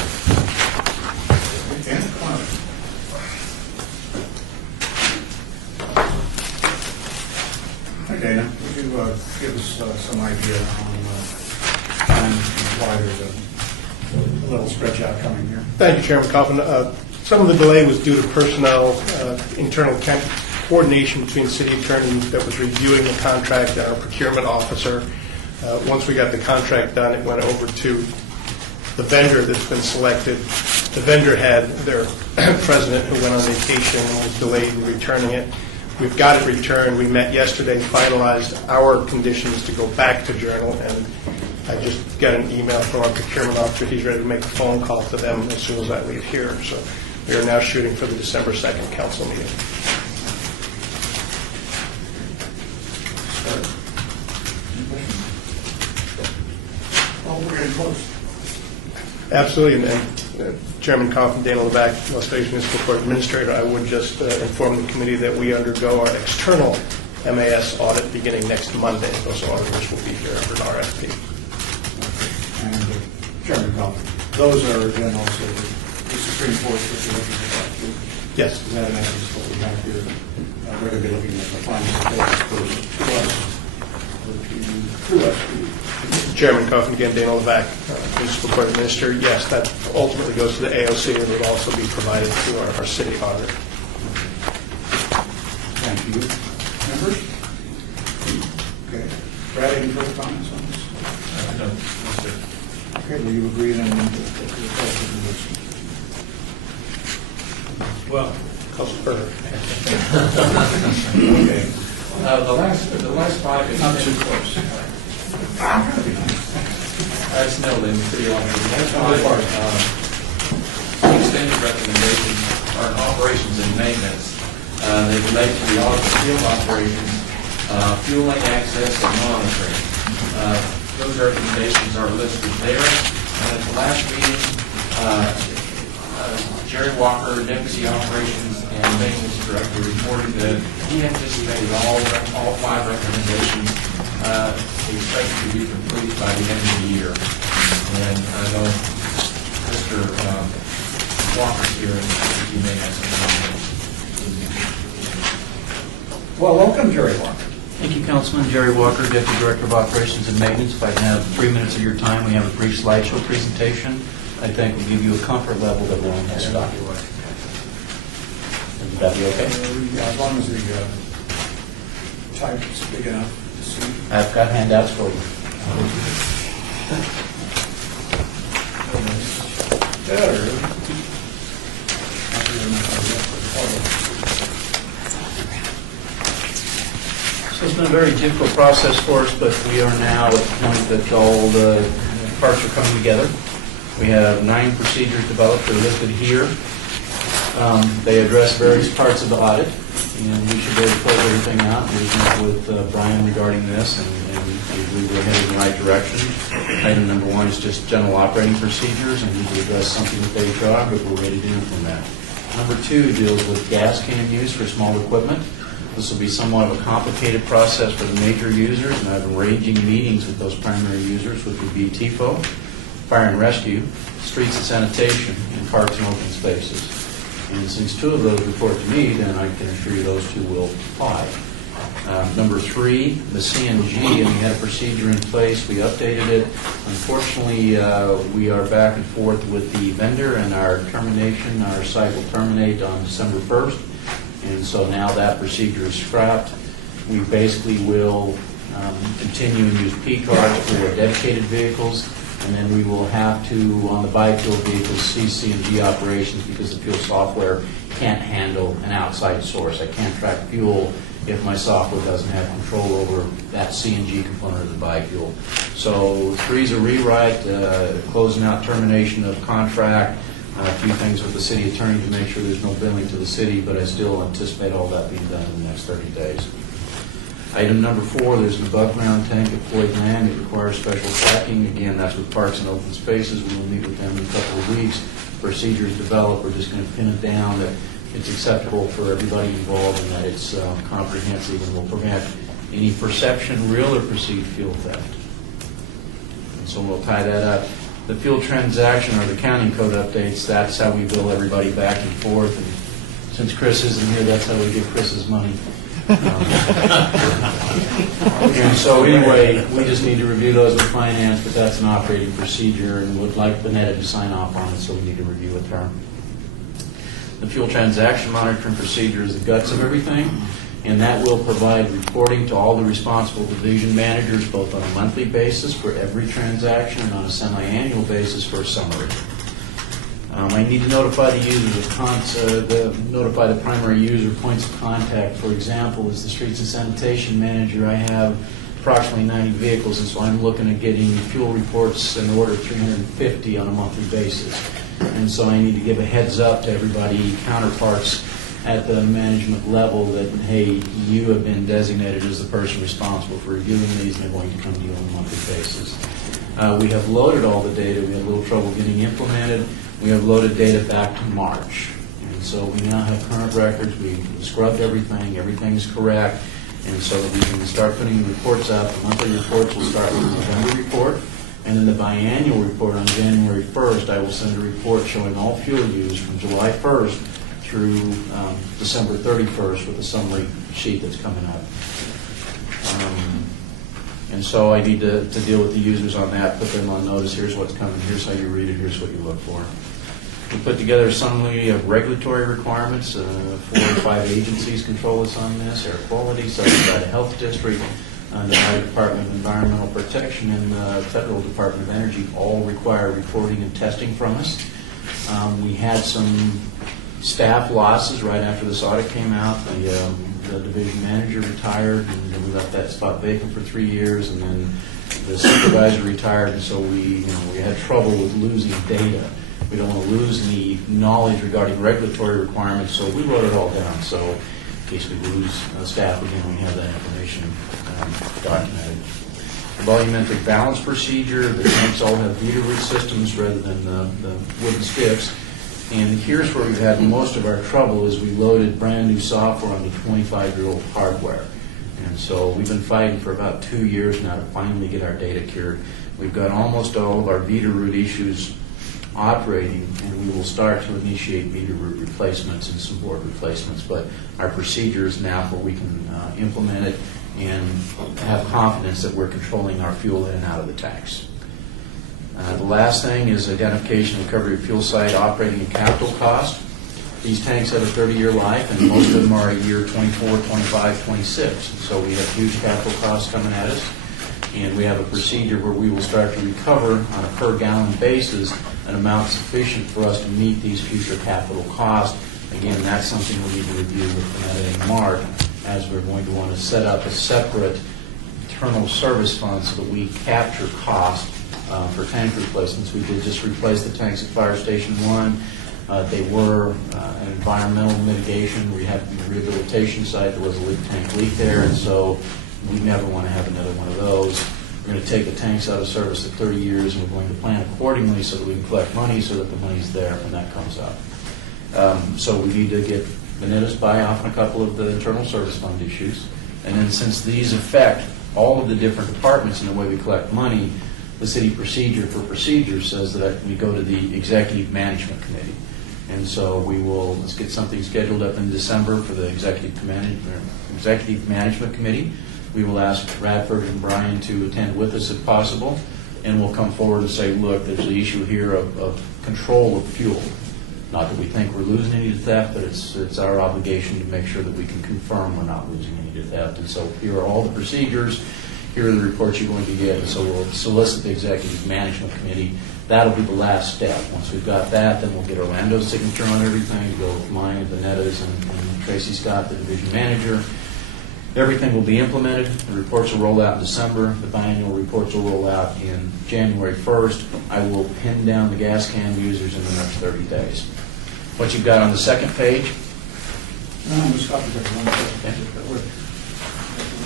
Dan, come on. Hi, Dana. Would you give us some idea on why there's a little stretch out coming here? Thank you, Chairman Coughlin. Some of the delay was due to personnel, internal coordination between the city attorney that was reviewing the contract and our procurement officer. Once we got the contract done, it went over to the vendor that's been selected. The vendor had their president who went on vacation and was delayed in returning it. We've got it returned. We met yesterday, finalized our conditions to go back to Journal, and I just got an email from our procurement officer. He's ready to make a phone call to them as soon as I leave here. So we are now shooting for the December 2nd council meeting. Well, we're getting close. Absolutely, and Chairman Kaufman, Dana Levac, Las Vegas Municipal Court Administrator, I would just inform the committee that we undergo our external MAS audit beginning next Monday. Those auditors will be here for an RFP. And Chairman Coffin, those are then also the Supreme Court that you're looking at. Yes. That is what we have here. We're going to be looking at the findings of case to us. Chairman Coffin, again, Dana Levac, Municipal Court Administrator. Yes, that ultimately goes to the AOC and will also be provided to our city auditor. Thank you. Members? Okay. Brad, any further comments on this? No, sir. Okay, will you agree then that the question was? Well, Council Berger. Okay. The last five is Not too close. That's no in the city office. The last five extended recommendations are in operations and maintenance. They relate to the field operations, fueling, access, and monitoring. Those recommendations are listed there. And at the last meeting, Jerry Walker, Deputy Operations and Maintenance Director, reported that he anticipated all five recommendations expected to be complete by the end of the year. And I know Mr. Walker's here, and I think he may have some comments. Well, welcome, Jerry Walker. Thank you, Councilman. Jerry Walker, Deputy Director of Operations and Maintenance. If I can have 3 minutes of your time, we have a brief slideshow presentation. I think will give you a comfort level that we'll have stock. Would that be okay? Yeah, as long as the type is big enough to see. I've got handouts for you. Better. So it's been a very difficult process for us, but we are now at the point that all the parts are coming together. We have 9 procedures developed. They're listed here. They address various parts of the audit, and we should be able to close everything out. We've met with Brian regarding this, and we believe we're headed in the right direction. Item number 1 is just general operating procedures, and we will address something with HR, but we're ready to implement. Number 2 deals with gas can use for small equipment. This will be somewhat of a complicated process for the major users, and I have arranging meetings with those primary users, which would be TIFO, Fire and Rescue, Streets and Sanitation, and Parks and Open Spaces. And since 2 of those report to me, then I can assure you those 2 will apply. Number 3, the CNG, and we had a procedure in place. We updated it. Unfortunately, we are back and forth with the vendor, and our site will terminate on December 1st. And so now that procedure is scrapped. We basically will continue and use P cards for dedicated vehicles, and then we will have to, on the biofuel vehicles, cease CNG operations because the fuel software can't handle an outside source. I can't track fuel if my software doesn't have control over that CNG component of the biofuel. So 3 is a rewrite, closing out termination of contract, a few things with the city attorney to make sure there's no billing to the city, but I still anticipate all that being done in the next 30 days. Item number 4, there's an above-ground tank at Floyd Land. It requires special tracking. Again, that's with Parks and Open Spaces. We will meet with them in a couple of weeks. Procedures developed. We're just going to pin it down that it's acceptable for everybody involved and that it's comprehensive and will prevent any perception, real or perceived fuel theft. And so we'll tie that up. The fuel transaction or the accounting code updates, that's how we bill everybody back and forth. And since Chris isn't here, that's how we give Chris his money. And so anyway, we just need to review those with finance, but that's an operating procedure and would like Vanetta to sign off on it, so we need to review with her. The fuel transaction monitoring procedure is the guts of everything, and that will provide reporting to all the responsible division managers, both on a monthly basis for every transaction and on a semi-annual basis for a summary. I need to notify the users of notify the primary user points of contact. For example, as the streets and sanitation manager, I have approximately 90 vehicles, and so I'm looking at getting fuel reports in the order of 350 on a monthly basis. And so I need to give a heads up to everybody, counterparts at the management level, that, hey, you have been designated as the person responsible for reviewing these, and they're going to come to you on a monthly basis. We have loaded all the data. We had a little trouble getting implemented. We have loaded data back to March. And so we now have current records. We've scrubbed everything. Everything's correct. And so we can start putting the reports out. The monthly reports will start with the November report. And then the biannual report on January 1st, I will send a report showing all fuel used from July 1st through December 31st with a summary sheet that's coming up. And so I need to deal with the users on that, put them on notice. Here's what's coming. Here's how you read it. Here's what you look for. We put together a summary of regulatory requirements. 4 or 5 agencies control us on this: Air Quality, Southern Nevada Health District, the Nevada Department of Environmental Protection, and the Federal Department of Energy all require reporting and testing from us. We had some staff losses right after this audit came out. The division manager retired, and then we left that spot vacant for 3 years, and then the supervisor retired, and so we had trouble with losing data. We don't want to lose any knowledge regarding regulatory requirements, so we wrote it all down. So in case we lose staff again, we have that information documented. The volumetric balance procedure, the tanks all have meter root systems rather than the wooden skips. And here's where we've had most of our trouble, is we loaded brand new software onto 25-year-old hardware. And so we've been fighting for about 2 years now to finally get our data cured. We've got almost all of our meter root issues operating, and we will start to initiate meter root replacements and some board replacements. But our procedure is now where we can implement it and have confidence that we're controlling our fuel in and out of the tanks. The last thing is identification and recovery of fuel site operating and capital cost. These tanks have a 30-year life, and most of them are a year 24, 25, 26. So we have huge capital costs coming at us, and we have a procedure where we will start to recover on a per-gallon basis an amount sufficient for us to meet these future capital costs. Again, that's something we need to review with Annette and Mark, as we're going to want to set up a separate internal service fund so that we capture cost for tank replacements. We did just replace the tanks at Fire Station 1. They were an environmental mitigation rehabilitation site. There was a tank leak there, and so we never want to have another one of those. We're going to take the tanks out of service at 30 years, and we're going to plan accordingly so that we can collect money so that the money's there when that comes up. So we need to get Vanessa's buy-off on a couple of the internal service fund issues. And then since these affect all of the different departments in the way we collect money, the city procedure for procedures says that we go to the Executive Management Committee. And so let's get something scheduled up in December for the Executive Management Committee. We will ask Radford and Brian to attend with us if possible, and we'll come forward and say, look, there's the issue here of control of fuel. Not that we think we're losing any to theft, but it's our obligation to make sure that we can confirm we're not losing any to theft. And so here are all the procedures. Here are the reports you're going to get. And so we'll solicit the Executive Management Committee. That'll be the last step. Once we've got that, then we'll get Orlando's signature on everything, go with mine and Vanetta's and Tracy Scott, the division manager. Everything will be implemented. The reports will roll out in December. The biannual reports will roll out in January 1st. I will pin down the gas can users in the next 30 days. What you've got on the second page. I'm just stopping there for 1 second.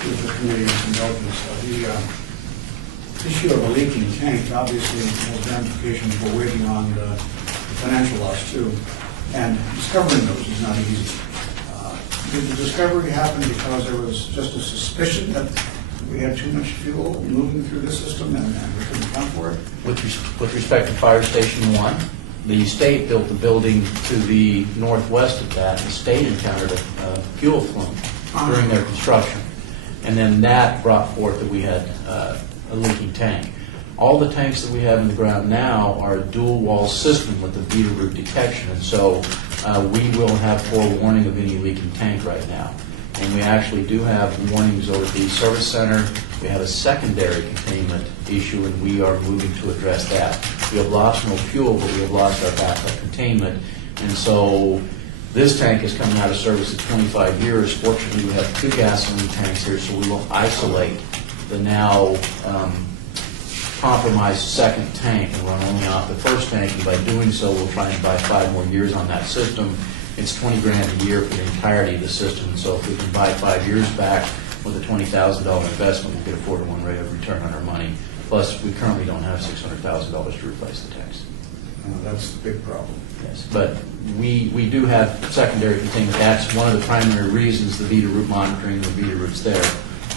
With the committee's indulgence, the issue of a leaking tank obviously has ramifications. We're waiting on the financial loss too, and discovering those is not easy. Did the discovery happen because there was just a suspicion that we had too much fuel moving through the system and we couldn't account for it? With respect to Fire Station 1, the state built the building to the northwest of that. The state encountered a fuel flume during their construction. And then that brought forth that we had a leaking tank. All the tanks that we have in the ground now are a dual wall system with the meter root detection. And so we will have forewarning of any leaking tank right now. And we actually do have warnings over the service center. We have a secondary containment issue, and we are moving to address that. We have lost no fuel, but we have lost our backup containment. And so this tank is coming out of service at 25 years. Fortunately, we have 2 gasoline tanks here, so we will isolate the now compromised second tank and run only off the first tank, and by doing so, we'll try and buy 5 more years on that system. It's $20 grand a year for the entirety of the system, and so if we can buy 5 years back with a $20,000 investment, we'll get a 4-to-1 rate of return on our money. Plus, we currently don't have $600,000 to replace the tanks. That's the big problem. Yes, but we do have secondary containment. That's one of the primary reasons the Vita route monitoring, the Vita route's there.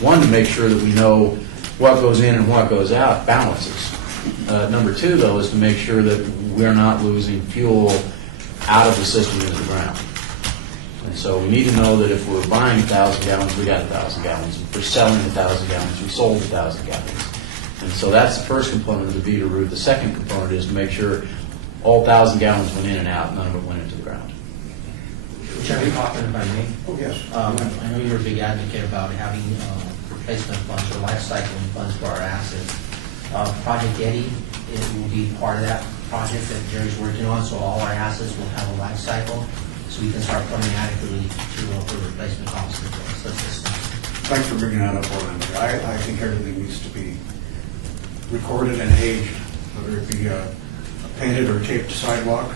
One, to make sure that we know what goes in and what goes out, balances. Number 2, though, is to make sure that we're not losing fuel out of the system into the ground. And so we need to know that if we're buying 1,000 gallons, we got 1,000 gallons. If we're selling 1,000 gallons, we sold 1,000 gallons. And so that's the first component of the Vita route. The second component is to make sure all 1,000 gallons went in and out, none of it went into the ground. Chairman Hoffman, if I may. Oh, yes. I know you're a big advocate about having replacement funds or life cycling funds for our assets. Project Eddie, it will be part of that project that Jerry's working on, so all our assets will have a life cycle, so we can start planning adequately for replacement costs of the system. Thanks for bringing that up, Orlando. I think everything needs to be recorded and aged, whether it be a painted or taped sidewalk,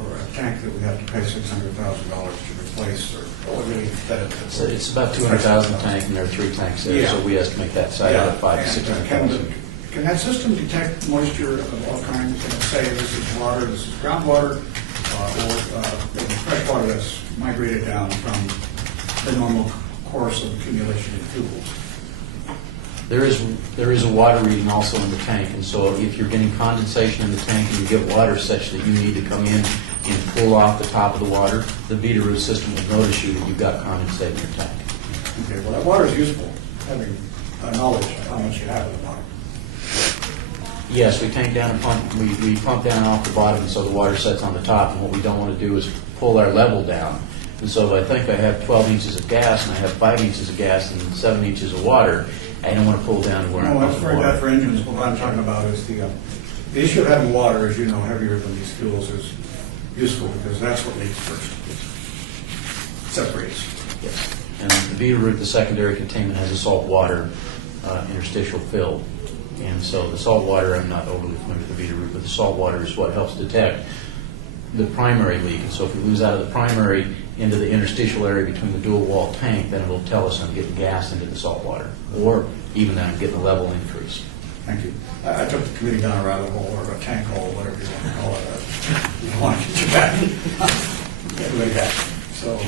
or a tank that we have to pay $600,000 to replace, or really that So it's about 200,000 tank, and there are 3 tanks there, Yeah. so we estimate that site at 500,000 to And, 600,000. can that system detect moisture of all kinds? Can it say this is water, this is groundwater, or fresh water that's migrated down from the normal course of accumulation of fuels? There is a water reading also in the tank, and so if you're getting condensation in the tank and you get water such that you need to come in and pull off the top of the water, the Vita route system will notice you that you've got condensate in your tank. Okay, well, that water is useful, having knowledge of how much you have in the water. Yes, we tank down and pump, we pump down off the bottom so the water sets on the top, and what we don't want to do is pull our level down. And so if I think I have 12 inches of gas and I have 5 inches of gas and 7 inches of water, I don't want to pull down to where I'm No, that's pumping very bad water. for engines. What I'm talking about is the issue of having water, as you know, heavier than these fuels is useful because that's what leaks first. Separates. Yes. And the Vita route, the secondary containment, has a salt water interstitial fill. And so the salt water, I'm not overly familiar with the Vita route, but the salt water is what helps detect the primary leak. And so if we lose out of the primary into the interstitial area between the dual wall tank, then it'll tell us I'm getting gas into the salt water, or even that I'm getting a level increase. Thank you. I took the committee down a rabbit hole or a tank hole, whatever you want to call it. You want to get you back. Anyway, yeah. So,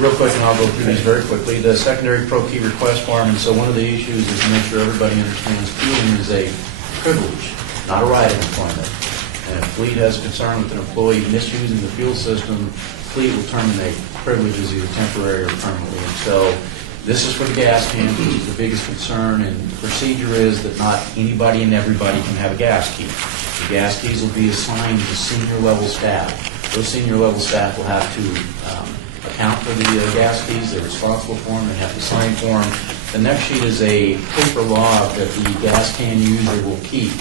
Real quick, and I'll go through these very quickly. The secondary pro key request form, and so one of the issues is to make sure everybody understands fueling is a privilege, not a right of employment. And if Fleet has a concern with an employee misusing the fuel system, Fleet will terminate privileges either temporary or permanently. And so this is for the gas can, which is the biggest concern, and the procedure is that not anybody and everybody can have a gas key. The gas keys will be assigned to senior level staff. Those senior level staff will have to account for the gas keys. They're responsible for them. They have to sign for them. The next sheet is a paper log that the gas can user will keep.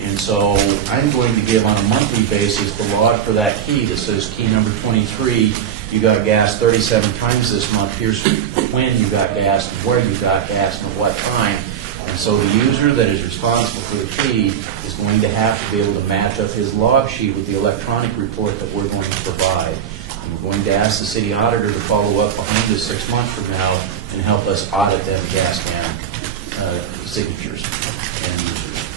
And so I'm going to give on a monthly basis the log for that key that says key number 23, you got gas 37 times this month. Here's when you got gas and where you got gas and at what time. And so the user that is responsible for the key is going to have to be able to match up his log sheet with the electronic report that we're going to provide. And we're going to ask the city auditor to follow up behind us 6 months from now and help us audit them gas can signatures and users.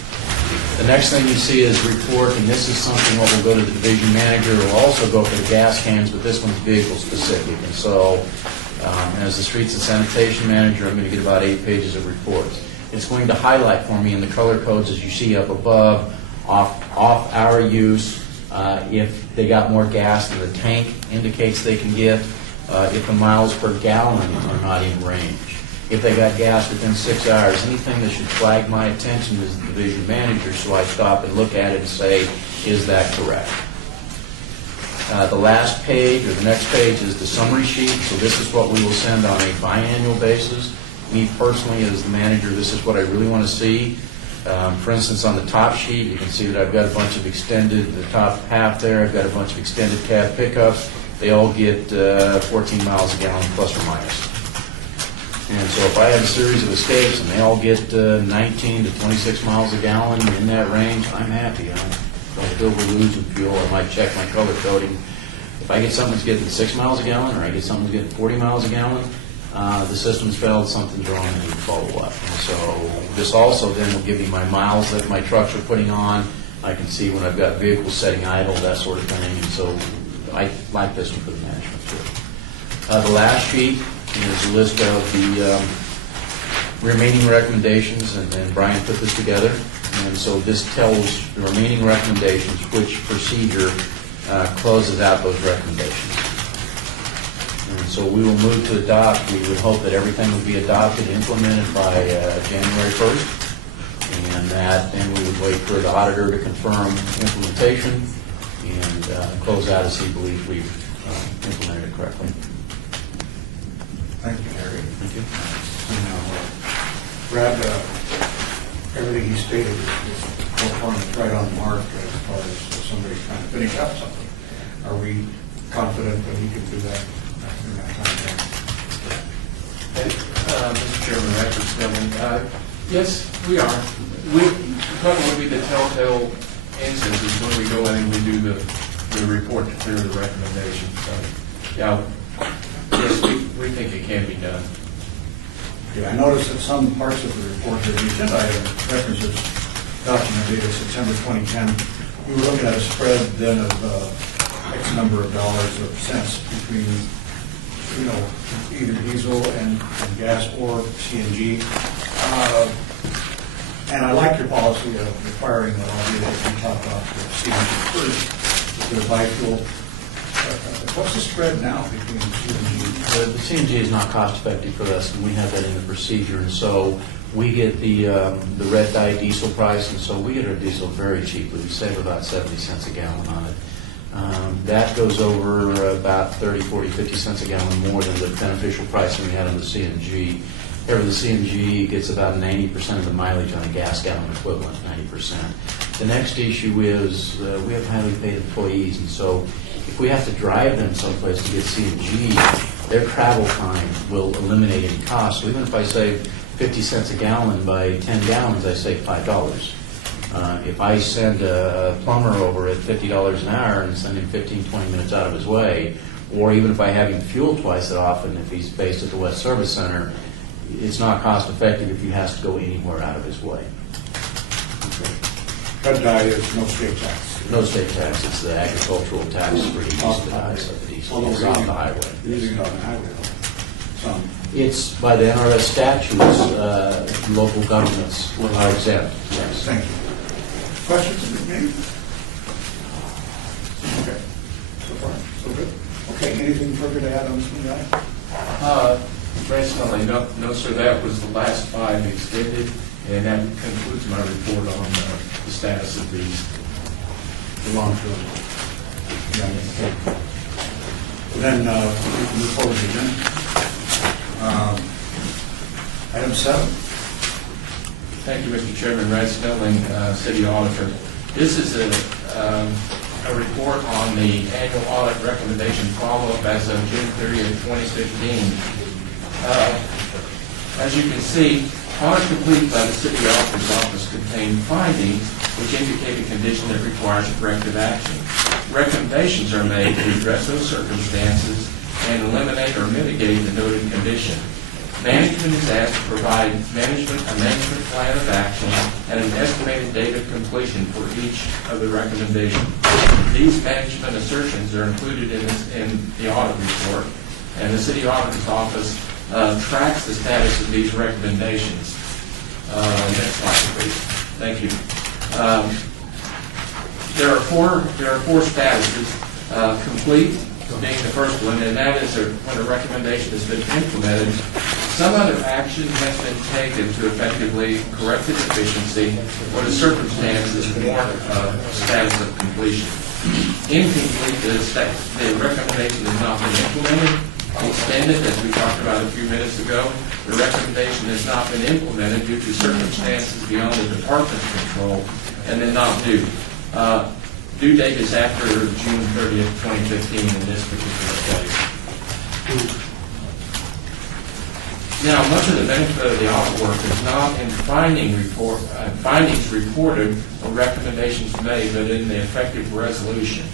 The next thing you see is report, and this is something that will go to the division manager. It will also go for the gas cans, but this one's vehicle specific. And so as the streets and sanitation manager, I'm going to get about 8 pages of reports. It's going to highlight for me in the color codes, as you see up above, off hour use, if they got more gas than the tank indicates they can get, if the miles per gallon are not in range, if they got gas within 6 hours, anything that should flag my attention as the division manager, so I stop and look at it and say, is that correct? The last page, or the next page, is the summary sheet. So this is what we will send on a biannual basis. Me personally, as the manager, this is what I really want to see. For instance, on the top sheet, you can see that I've got a bunch of extended, the top half there, I've got a bunch of extended cab pickups. They all get 14 miles a gallon plus or minus. And so if I have a series of escapes and they all get 19 to 26 miles a gallon in that range, I'm happy. I don't feel we're losing fuel. I might check my color coding. If I get something that's getting 6 miles a gallon, or I get something that's getting 40 miles a gallon, the system's failed, something's wrong, and we follow up. And so this also then will give me my miles that my trucks are putting on. I can see when I've got vehicles setting idle, that sort of thing. And so I like this one for the management too. The last sheet is a list of the remaining recommendations, and then Brian put this together. And so this tells the remaining recommendations which procedure closes out those recommendations. And so we will move to adopt. We would hope that everything will be adopted, implemented by January 1st. And that then we would wait for the auditor to confirm implementation and close out as he believes we've implemented it correctly. Thank you, Gary. Thank you. Brad, everything he stated is right on the mark as far as somebody trying to finish up something. Are we confident that he can do that in that time frame? Mr. Chairman, Director Snelling, yes, we are. We probably would be the telltale instances when we go in and we do the report to clear the recommendation. So, yeah, yes, we think it can be done. Yeah, I noticed that some parts of the report, the agenda item references document dated September 2010. We were looking at a spread then of X number of dollars or cents between, either diesel and gas or CNG. And I like your policy of requiring that all vehicles be topped off with CNG first, if they're bi-fuel. What's the spread now between CNG? The CNG is not cost effective for us, and we have that in the procedure. And so we get the red dye diesel price, and so we get our diesel very cheaply. We save about 70 cents a gallon on it. That goes over about 30, 40, 50 cents a gallon more than the beneficial pricing we had on the CNG. However, the CNG gets about 90% of the mileage on a gas gallon equivalent, 90%. The next issue is we have highly paid employees, and so if we have to drive them someplace to get CNG, their travel time will eliminate any cost. So even if I save 50 cents a gallon by 10 gallons, I save $5. If I send a plumber over at $50 an hour and send him 15, 20 minutes out of his way, or even if I have him fuel twice that often, if he's based at the West Service Center, it's not cost effective if he has to go anywhere out of his way. Red dye is no state tax. No state tax, it's the agricultural tax for use of the diesel. It's off the highway. Using it on the highway. Some. It's by the NRS statutes, local governments are exempt. Yes. Thank you. Questions of the committee? Okay. So far, so good. Okay, anything further to add on this one, guy? Personally, no, sir, that was the last 5 extended, and that concludes my report on the status of these. The long-term. Yeah, okay. Then we can move forward again. Item 7. Thank you, Mr. Chairman. Brad Snelling, City Auditor. This is a report on the annual audit recommendation follow-up as of June 30th, 2015. As you can see, audit completed by the City Auditor's Office contain findings which indicate a condition that requires corrective action. Recommendations are made to address those circumstances and eliminate or mitigate the noted condition. Management is asked to provide a management plan of action and an estimated date of completion for each of the recommendations. These management assertions are included in the audit report, and the City Auditor's Office tracks the status of these recommendations. Next slide, please. Thank you. There are four statuses. Complete being the first one, and that is when a recommendation has been implemented, some other action has been taken to effectively correct the deficiency or the circumstances warrant status of completion. Incomplete is that the recommendation has not been implemented. Extended, as we talked about a few minutes ago, the recommendation has not been implemented due to circumstances beyond the department's control, and then not due. Due date is after June 30th, 2015 in this particular case. Now, much of the benefit of the audit work is not in findings reported or recommendations made, but in the effective resolution.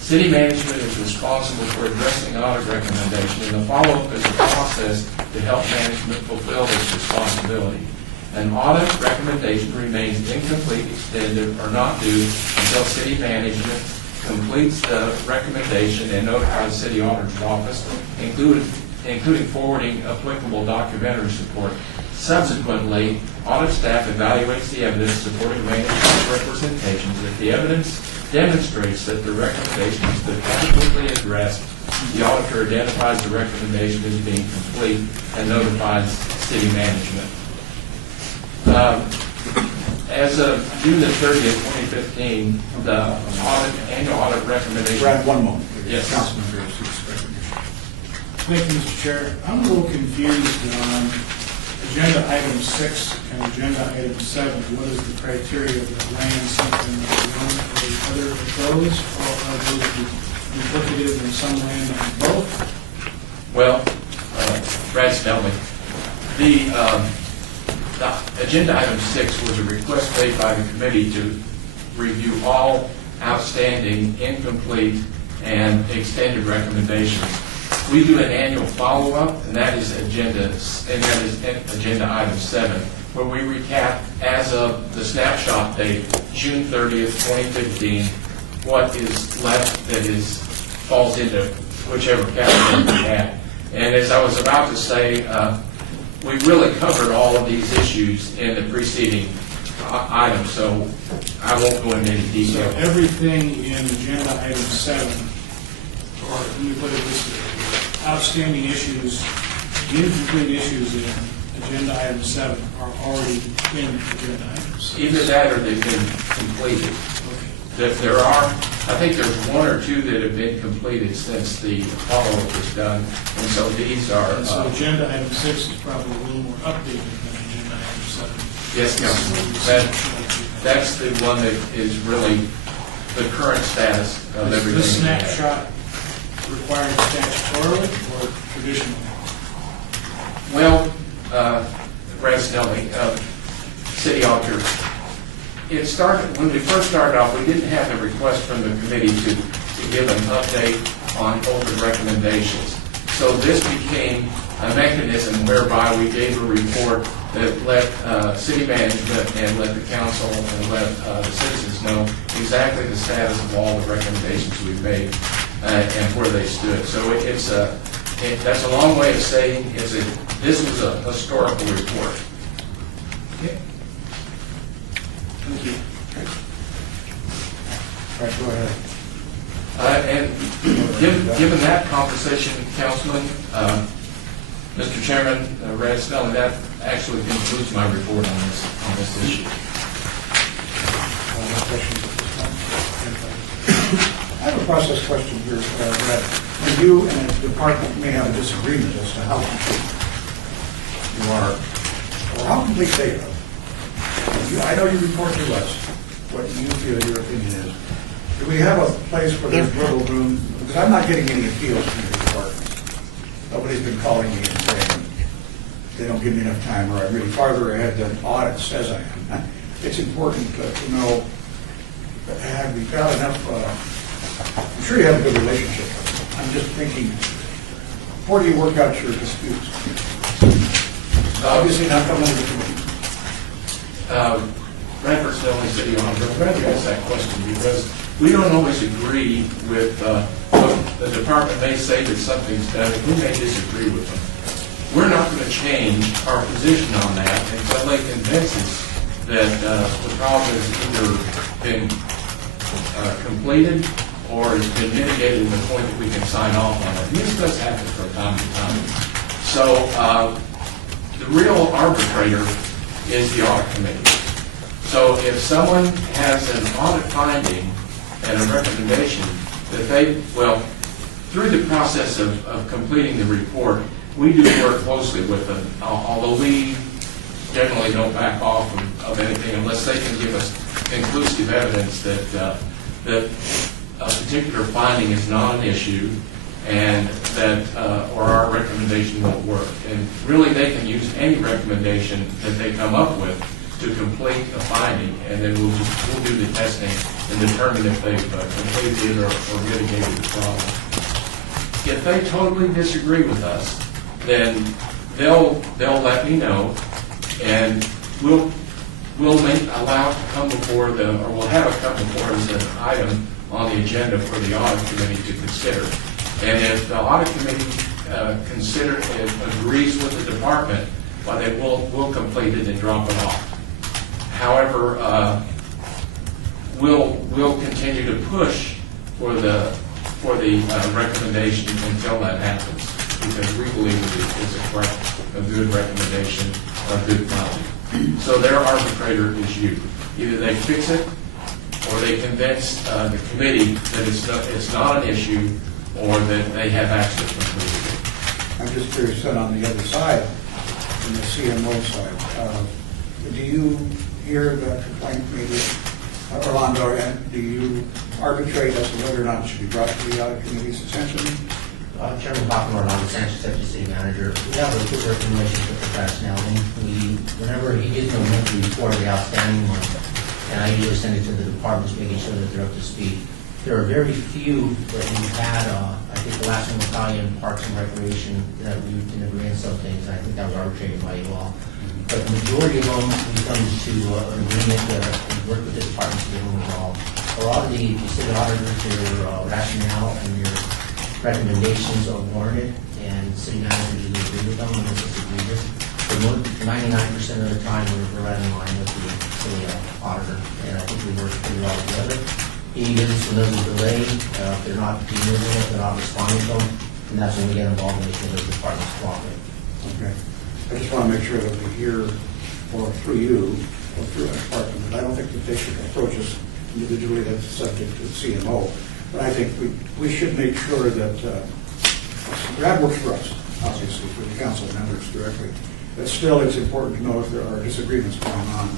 City management is responsible for addressing audit recommendation, and the follow-up is a process to help management fulfill this responsibility. An audit recommendation remains incomplete, extended, or not due until city management completes the recommendation and notifies the city auditor's office, including forwarding applicable documentary support. Subsequently, audit staff evaluates the evidence supporting management's representations. If the evidence demonstrates that the recommendation has been adequately addressed, the auditor identifies the recommendation as being complete and notifies city management. As of June the 30th, 2015, the annual audit recommendation. Brad, one moment. Yes. Councilman Graves, you expect me. Thank you, Mr. Chair. I'm a little confused on agenda item 6 and agenda item 7. What is the criteria that lands something on one or the other of those? Or are those duplicative in some land on both? Well, Brad Snelling, the agenda item 6 was a request made by the committee to review all outstanding, incomplete, and extended recommendations. We do an annual follow-up, and that is agenda item 7, where we recap as of the snapshot date, June 30th, 2015, what is left that falls into whichever category we had. And as I was about to say, we really covered all of these issues in the preceding items, so I won't go into any So detail. everything in agenda item 7, or let me put it this way, outstanding issues, incomplete issues in agenda item 7 are already in agenda item 6. Either that or they've been completed. There are, I think there's one or two that have been completed since the follow-up was done, and so these are. And so agenda item 6 is probably a little more updated than agenda item 7. Yes, Councilman. That's the one that is really the current status of everything. Is this snapshot required statutorily or traditionally? Well, Brad Snelling, City Auditor, it started, when we first started off, we didn't have a request from the committee to give an update on open recommendations. So this became a mechanism whereby we gave a report that let city management and let the council and let the citizens know exactly the status of all the recommendations we've made and where they stood. So that's a long way of saying this was a historical report. Okay. Thank you. All right, go ahead. And given that conversation, Councilman, Mr. Chairman, Brad Snelling, that actually concludes my report on this issue. No questions at this time? I have a process question here, Brad. And you and the department may have a disagreement as to how complete you are, or how complete they are. I know you report to us what you feel your opinion is. Do we have a place where there's wiggle room? Because I'm not getting any appeals from the department. Nobody's been calling me and saying they don't give me enough time, or I'm really farther ahead than audit says I am. It's important to know, have we got enough, I'm sure you have a good relationship. I'm just thinking, where do you work out your disputes? Obviously not coming to the committee. Bradford Snelling, City Auditor, I'm glad you asked that question because we don't always agree with what the department may say that something's done, and we may disagree with them. We're not going to change our position on that until they convince us that the problem has either been completed or has been mitigated to the point that we can sign off on it. And this does happen from time to time. So the real arbitrator is the audit committee. So if someone has an audit finding and a recommendation that through the process of completing the report, we do work closely with them, although we generally don't back off of anything unless they can give us conclusive evidence that a particular finding is not an issue and that, or our recommendation won't work. And really, they can use any recommendation that they come up with to complete a finding, and then we'll do the testing and determine if they've completed or mitigated the problem. If they totally disagree with us, then they'll let me know, and we'll allow it to come before them, or we'll have it come before us as an item on the agenda for the audit committee to consider. And if the audit committee agrees with the department, well, then we'll complete it and drop it off. However, we'll continue to push for the recommendation until that happens, because we believe it's a good recommendation, a good finding. So their arbitrator is you. Either they fix it, or they convince the committee that it's not an issue, or that they have actually completed it. I'm just curious, then on the other side, on the CMO side, do you hear the complaint maybe, Orlando, and do you arbitrate as to whether or not it should be brought to the audit committee's attention? Chairman Bachman, Orlando Sanchez, Deputy City Manager. We have a good working relationship with Brad Snelling. Whenever he gives me a monthly report of the outstanding ones, and I usually send it to the departments, making sure that they're up to speed. There are very few that we've had, I think the last one was probably in Parks and Recreation, that we didn't agree on some things, and I think that was arbitrated by you all. But the majority of them, we come to an agreement and work with the departments to get them resolved. A lot of the city auditors, your rationale and your recommendations are warranted, and city managers usually agree with them unless it's egregious. But 99% of the time, we're right in line with the auditor, and I think we work pretty well together. He gives us another delay, if they're not dealing with it, they're not responding to them, and that's when we get involved in making those departments cooperate. Okay. I just want to make sure that we hear, or through you, or through our department, that I don't think that they should approach us individually, that's subject to the CMO. But I think we should make sure that, that works for us, obviously, for the council members directly. But still, it's important to know if there are disagreements going on,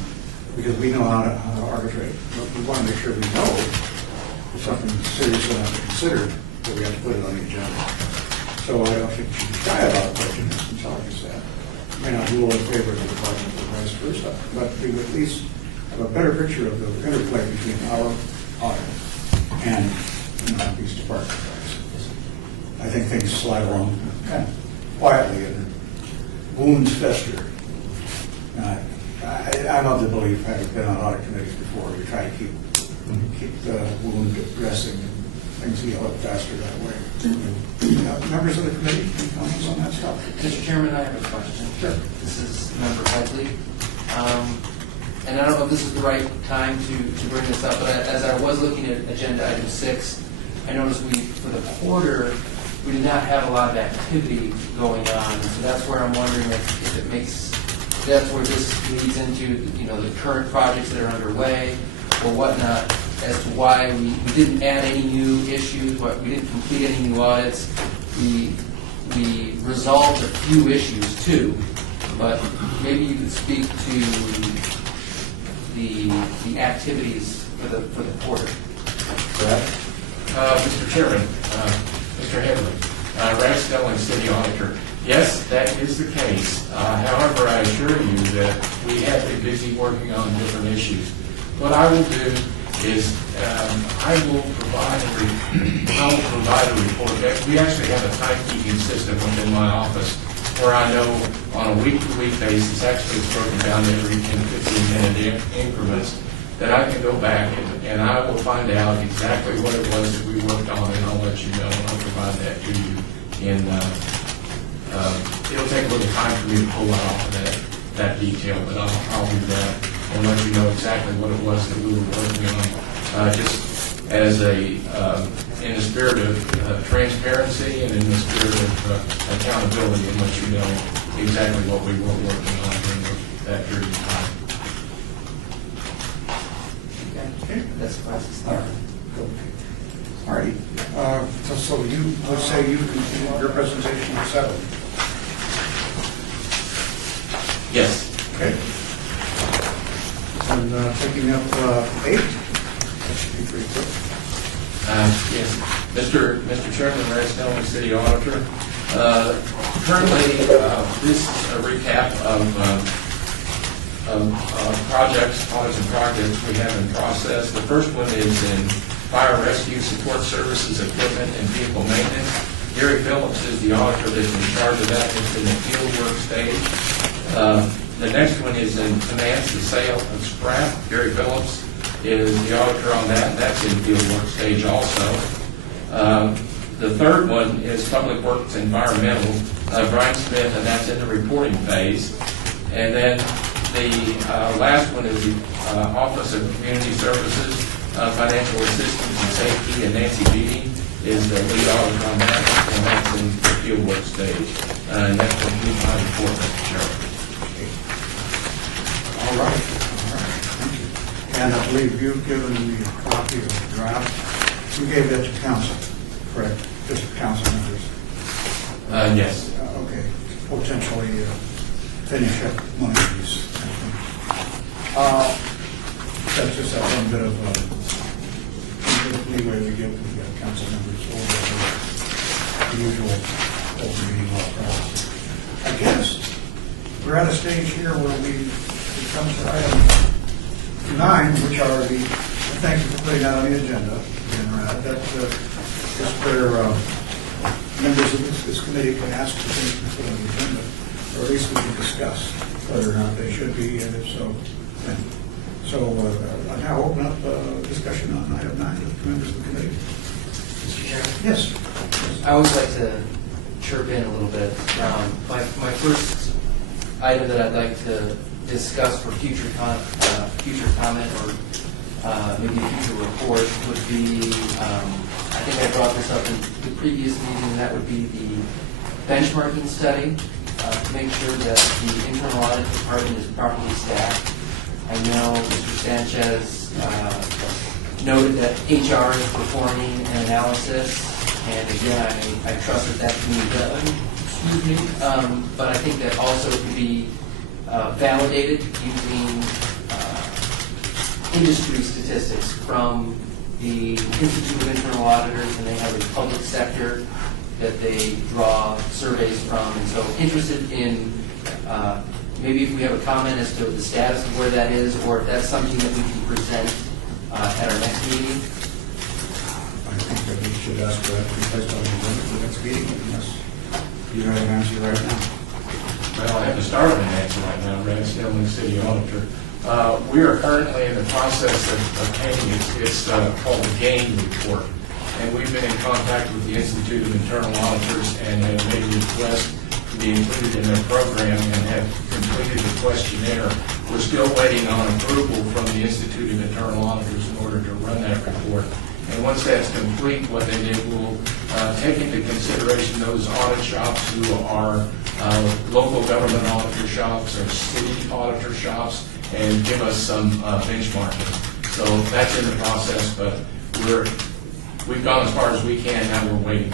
because we know how to arbitrate. But we want to make sure we know if something serious enough to consider that we have to put it on the agenda. So I don't think you should be shy about approaching this until, like I said, may not rule in favor of the department or vice versa, but we would at least have a better picture of the interplay between our audit and these departments. I think things slide along kind of quietly and wounds fester. I'm of the belief, having been on audit committees before, we try to keep the wound dressing and things heal up faster that way. Members of the committee, any comments on that stuff? Mr. Chairman, I have a question. Sure. This is Member Headley. And I don't know if this is the right time to bring this up, but as I was looking at agenda item 6, I noticed for the quarter, we did not have a lot of activity going on. So that's where I'm wondering if it makes, that's where this leads into, the current projects that are underway or whatnot, as to why we didn't add any new issues, we didn't complete any new audits. We resolved a few issues too, but maybe you could speak to the activities for the quarter. Mr. Chairman, Mr. Headley, Rex Stelling, City Auditor. Yes, that is the case. However, I assure you that we have been busy working on different issues. What I will do is I will provide a report. We actually have a timekeeping system within my office where I know on a week-to-week basis, actually it's broken down every 10, 15-minute increments, that I can go back and I will find out exactly what it was that we worked on, and I'll let you know, and I'll provide that to you. And it'll take a little time for me to pull that off of that detail, but I'll do that and let you know exactly what it was that we were working on. Just as in the spirit of transparency and in the spirit of accountability, and let you know exactly what we were working on during that period of time. Okay. That's the process. All righty. So you would say you continue your presentation at 7? Yes. Okay. And taking up 8. That should be pretty quick. Yes. Mr. Chairman, Red Stone, City Auditor. Currently, this is a recap of projects, audits and projects we have in process. The first one is in fire rescue support services, equipment, and vehicle maintenance. Gary Phillips is the auditor that's in charge of that. It's in the field work stage. The next one is in finance, the sale of scrap. Gary Phillips is the auditor on that, and that's in field work stage also. The third one is public works environmental, Brian Smith, and that's in the reporting phase. And then the last one is the Office of Community Services, Financial Assistance and Safety, and Nancy Beatty is the lead auditor on that, and that's in the field work stage. And that's what we find for Mr. Chairman. All right, thank you. And I believe you've given me a copy of the draft. You gave that to council, correct? Just council members? Yes. Okay, potentially finish up one of these. That's just that one bit of leeway we give the council members over the usual open meeting law process. I guess we're at a stage here where we come to item 9, which are the, thank you for putting that on the agenda. That is where members of this committee can ask for things to put on the agenda, or at least we can discuss whether or not they should be, and if so, then. So I now open up discussion on item 9 with members of the committee. Mr. Chairman? Yes. I always like to chirp in a little bit. My first item that I'd like to discuss for future comment or maybe a future report would be, I think I brought this up in the previous meeting, and that would be the benchmarking study to make sure that the internal audit department is properly staffed. I know Mr. Sanchez noted that HR is performing an analysis, and again, I trust that can be done. Excuse me. But I think that also could be validated using industry statistics from the Institute of Internal Auditors, and they have a public sector that they draw surveys from. And so interested in maybe if we have a comment as to the status of where that is, or if that's something that we can present at our next meeting. I think that we should ask for that to be placed on the agenda for the next meeting, unless you have an answer right now. Well, I have to start with an answer right now, Red Stone, City Auditor. We are currently in the process of obtaining, it's called the GAIN report. And we've been in contact with the Institute of Internal Auditors and have made a request to be included in their program and have completed the questionnaire. We're still waiting on approval from the Institute of Internal Auditors in order to run that report. And once that's complete, what they did will take into consideration those audit shops who are local government auditor shops or city auditor shops and give us some benchmarking. So that's in the process, but we've gone as far as we can, now we're waiting.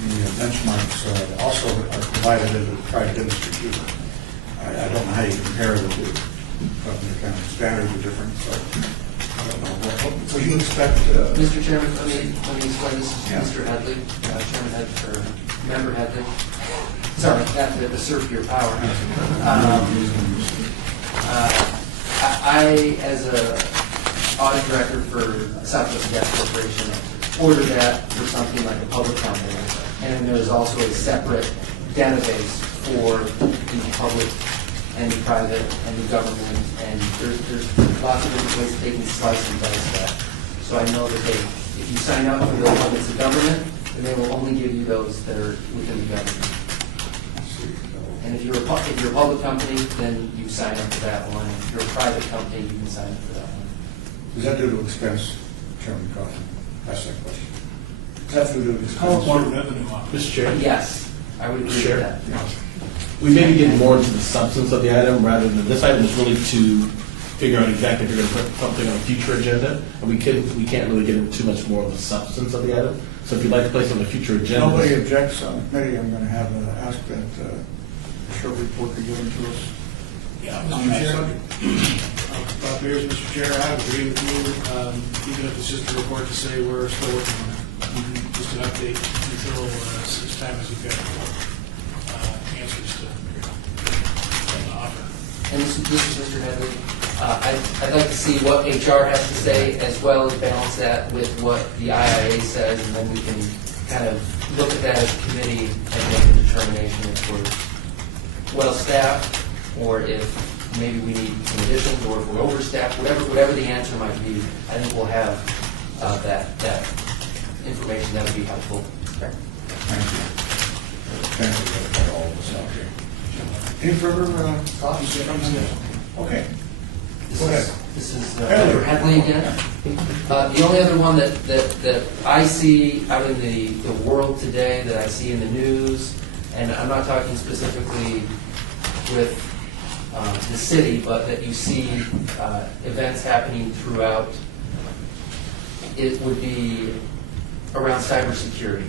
The benchmarks also are provided as a try to demonstrate you. I don't know how you compare the two. The kind of standards are different, so I don't know. What would you expect? Mr. Chairman, let me explain this to Yeah. Mr. Headley, Chairman Headley, or Member Headley. Sorry, not to usurp your power. I, as a audit director for Southwest Gas Corporation, order that for something like a public company. And then there's also a separate database for the public and the private and the government. And there's lots of different ways they can slice and dice that. So I know that if you sign up for the one that's the government, then they will only give you those that are within the government. And if you're a public company, then you sign up for that one. If you're a private company, you can sign up for that one. Is that due to expense, Chairman Coffin? That's that question. Is that due to expense? Mr. Chair? Yes, I would agree with that. We may be getting more into the substance of the item rather than, this item is really to figure out exactly if you're going to put something on a future agenda, and we can't really get into too much more of the substance of the item. So if you'd like to place it on a future agenda. Nobody objects on the committee. I'm going to have ask that a short report be given to us. Yeah, On Mr. that Chair. subject. Bob Beers, Mr. Chair, I would agree with you, even if it's just a report to say we're still working on it. Just an update until such time as we've got answers to offer. And this is Mr. Headley. I'd like to see what HR has to say, as well as balance that with what the IIA says, and then we can kind of look at that as a committee and make a determination if we're well-staffed, or if maybe we need some additions, or if we're overstaffed, whatever the answer might be. I think we'll have that information that would be helpful. Thank you. Thank you for all this out here. Any further thoughts from this? Okay. Go ahead. This is Dr. Headley again. The only other one that I see out in the world today, that I see in the news, and I'm not talking specifically with the city, but that you see events happening throughout, it would be around cybersecurity.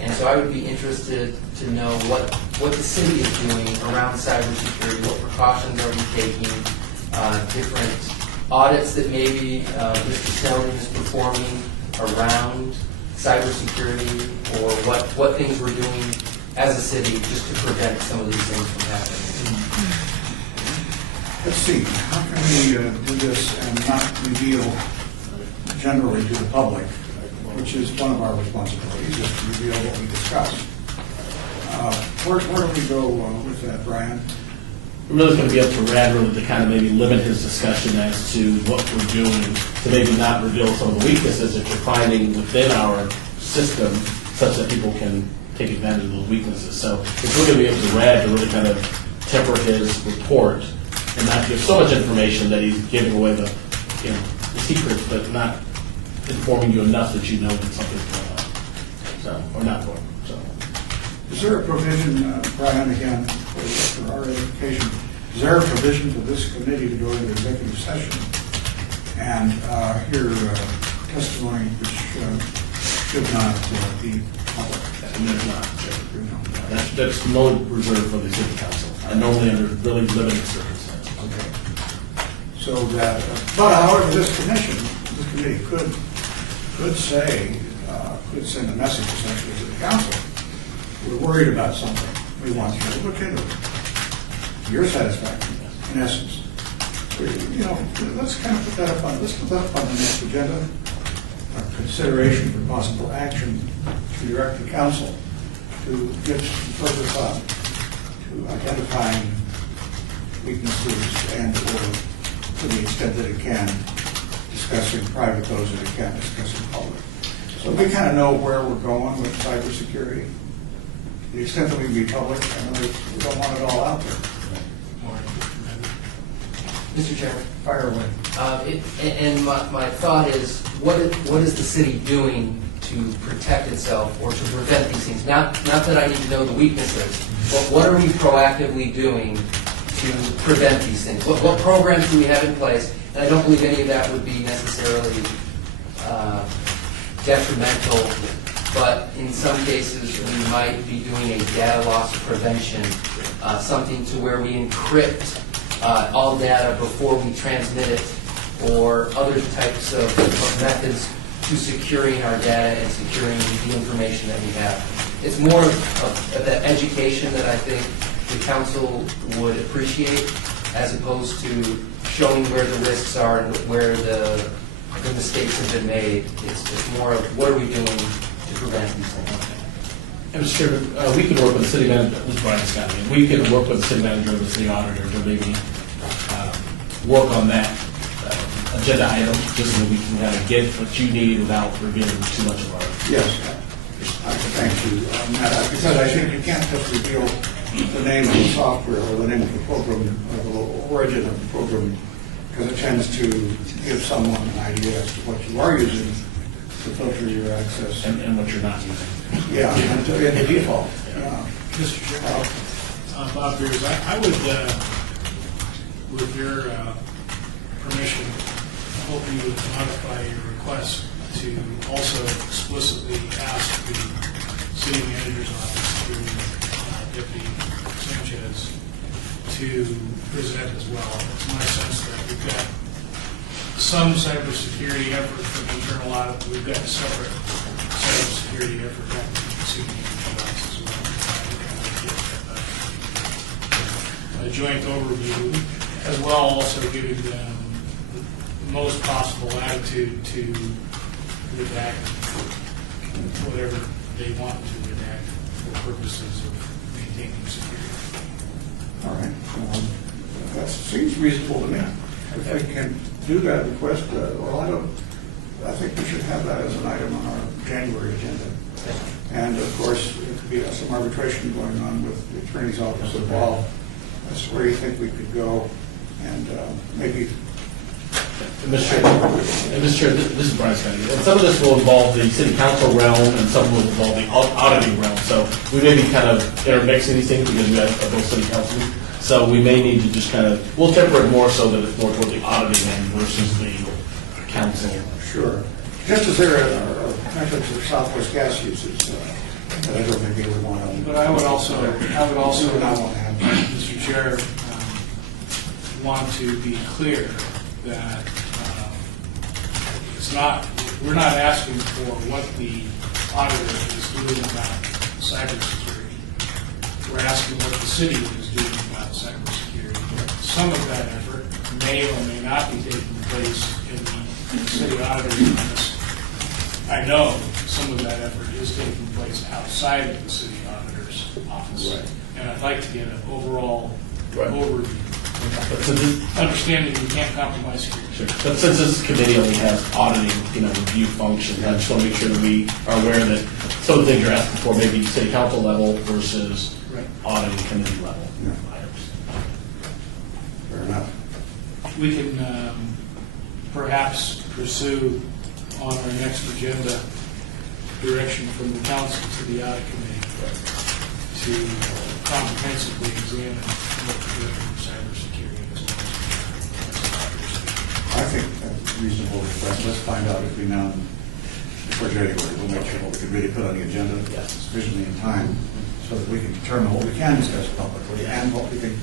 And so I would be interested to know what the city is doing around cybersecurity, what precautions are we taking, different audits that maybe Mr. Snowden is performing around cybersecurity, or what things we're doing as a city just to prevent some of these things from happening. Let's see, how can we do this and not reveal generally to the public, which is one of our responsibilities, is to reveal what we discuss. Where do we go with that, Brian? Really, it's going to be up to Brad really to kind of maybe limit his discussion as to what we're doing, to maybe not reveal some of the weaknesses that you're finding within our system, such that people can take advantage of those weaknesses. So it's really going to be up to Brad to really kind of temper his report and not give so much information that he's giving away the secrets, but not informing you enough that you know that something's going on, so, or not going. So, is there a provision, Brian, again, for our edification, is there a provision for this committee to go into executive session and hear testimony which should not be public? And there's not. That's no reserved for the city council, and normally under really limited circumstances. Okay. So that, but however, this committee could say, could send a message essentially to the council. We're worried about something. We want you to look into it. Your satisfaction, in essence. Let's kind of put that up on the next agenda. Consideration for possible action to direct the council to give some further thought to identifying weaknesses and, or to the extent that it can, discussing private those that it can discuss in public. So we kind of know where we're going with cybersecurity. To the extent that we can be public, I know we don't want it all out there. Mr. Chairman. Fire away. And my thought is, what is the city doing to protect itself or to prevent these things? Not that I need to know the weaknesses, but what are we proactively doing to prevent these things? What programs do we have in place? And I don't believe any of that would be necessarily detrimental, but in some cases we might be doing a data loss prevention, something to where we encrypt all data before we transmit it, or other types of methods to securing our data and securing the information that we have. It's more of that education that I think the council would appreciate, as opposed to showing where the risks are and where the mistakes have been made. It's more of what are we doing to prevent these things. And Mr. Chairman, we can work with the city manager, this is Brian Scott, we can work with the city manager and the city auditor to maybe work on that agenda item, just so that we can kind of get what you need without revealing too much of our. Yes, thank you on that, because I think you can't just reveal the name of the software or the name of the program or the origin of the program, because it tends to give someone an idea as to what you are using to filter your access. And what you're not using. Yeah, and to the default. Yeah. Mr. Chairman, Bob Beers, I would, with your permission, hope you would modify your request to also explicitly ask the city manager's office through Deputy Sanchez to present as well. It's my sense that we've got some cybersecurity effort for the internal audit, but we've got a separate cybersecurity effort that we can see as well. A joint overview, as well also giving them the most possible latitude to redact whatever they want to redact for purposes of maintaining security. All right. That seems reasonable to me. If we can do that request, I think we should have that as an item on our January agenda. And of course, it could be some arbitration going on with the attorney's office involved. That's where you think we could go, and maybe. Mr. Chair, this is Brian Scotty. And some of this will involve the city council realm, and some will involve the auditing realm. So we may be kind of intermixing these things because we have both city council. So we may need to just kind of, we'll temper it more so that it's more toward the auditing end versus the council. Sure. Just as there are metrics of Southwest gas usage, that I don't think they would want to. But I would also, not want to have. Mr. Chair, want to be clear that it's not, we're not asking for what the auditor is doing about cybersecurity. We're asking what the city is doing about cybersecurity. Some of that effort may or may not be taking place in the city auditor's office. I know some of that effort is taking place outside of the city auditor's office. Right. And I'd like to get an overall overview. But since Understanding we can't compromise security. Sure. But since this committee only has auditing, review functions, I just want to make sure that we are aware that some of the things you're asking for may be city council level versus auditing committee level items. Fair enough. We can perhaps pursue on our next agenda direction from the council to the audit committee to comprehensively examine what we're doing for cybersecurity as well as I think that's reasonable request. Let's find out between now and before January. We'll make sure what we can really put on the agenda sufficiently in time so that we can determine what we can discuss publicly and what we can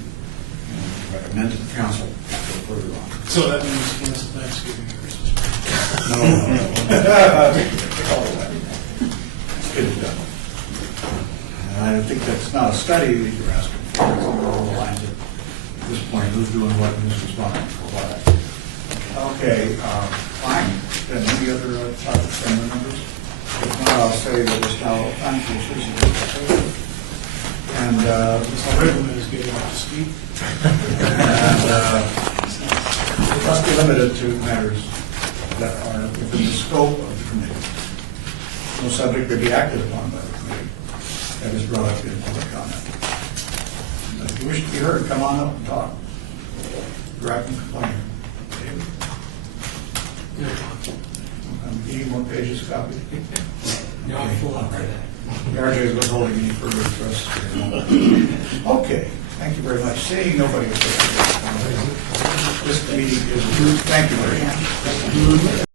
recommend to the council to go further on. So that means cancel Thanksgiving and Christmas. No. Let's get it done. And I think that's not a study that you're asking for. It's along the lines of, at this point, who's doing what and who's responsible for what. Okay, fine. Then any other topics from the members? If not, I'll say that it's now time for decision. And Mr. Rickman is getting up to speed. It must be limited to matters that are within the scope of the committee. No subject may be acted upon by the committee that is brought up in public comment. If you wish to be heard, come on up and talk. Direct and complain. I'm getting more pages copied. Not full up right now. RJ was holding any further interest. Okay, thank you very much. Seeing nobody, this meeting is adjourned. Thank you very much.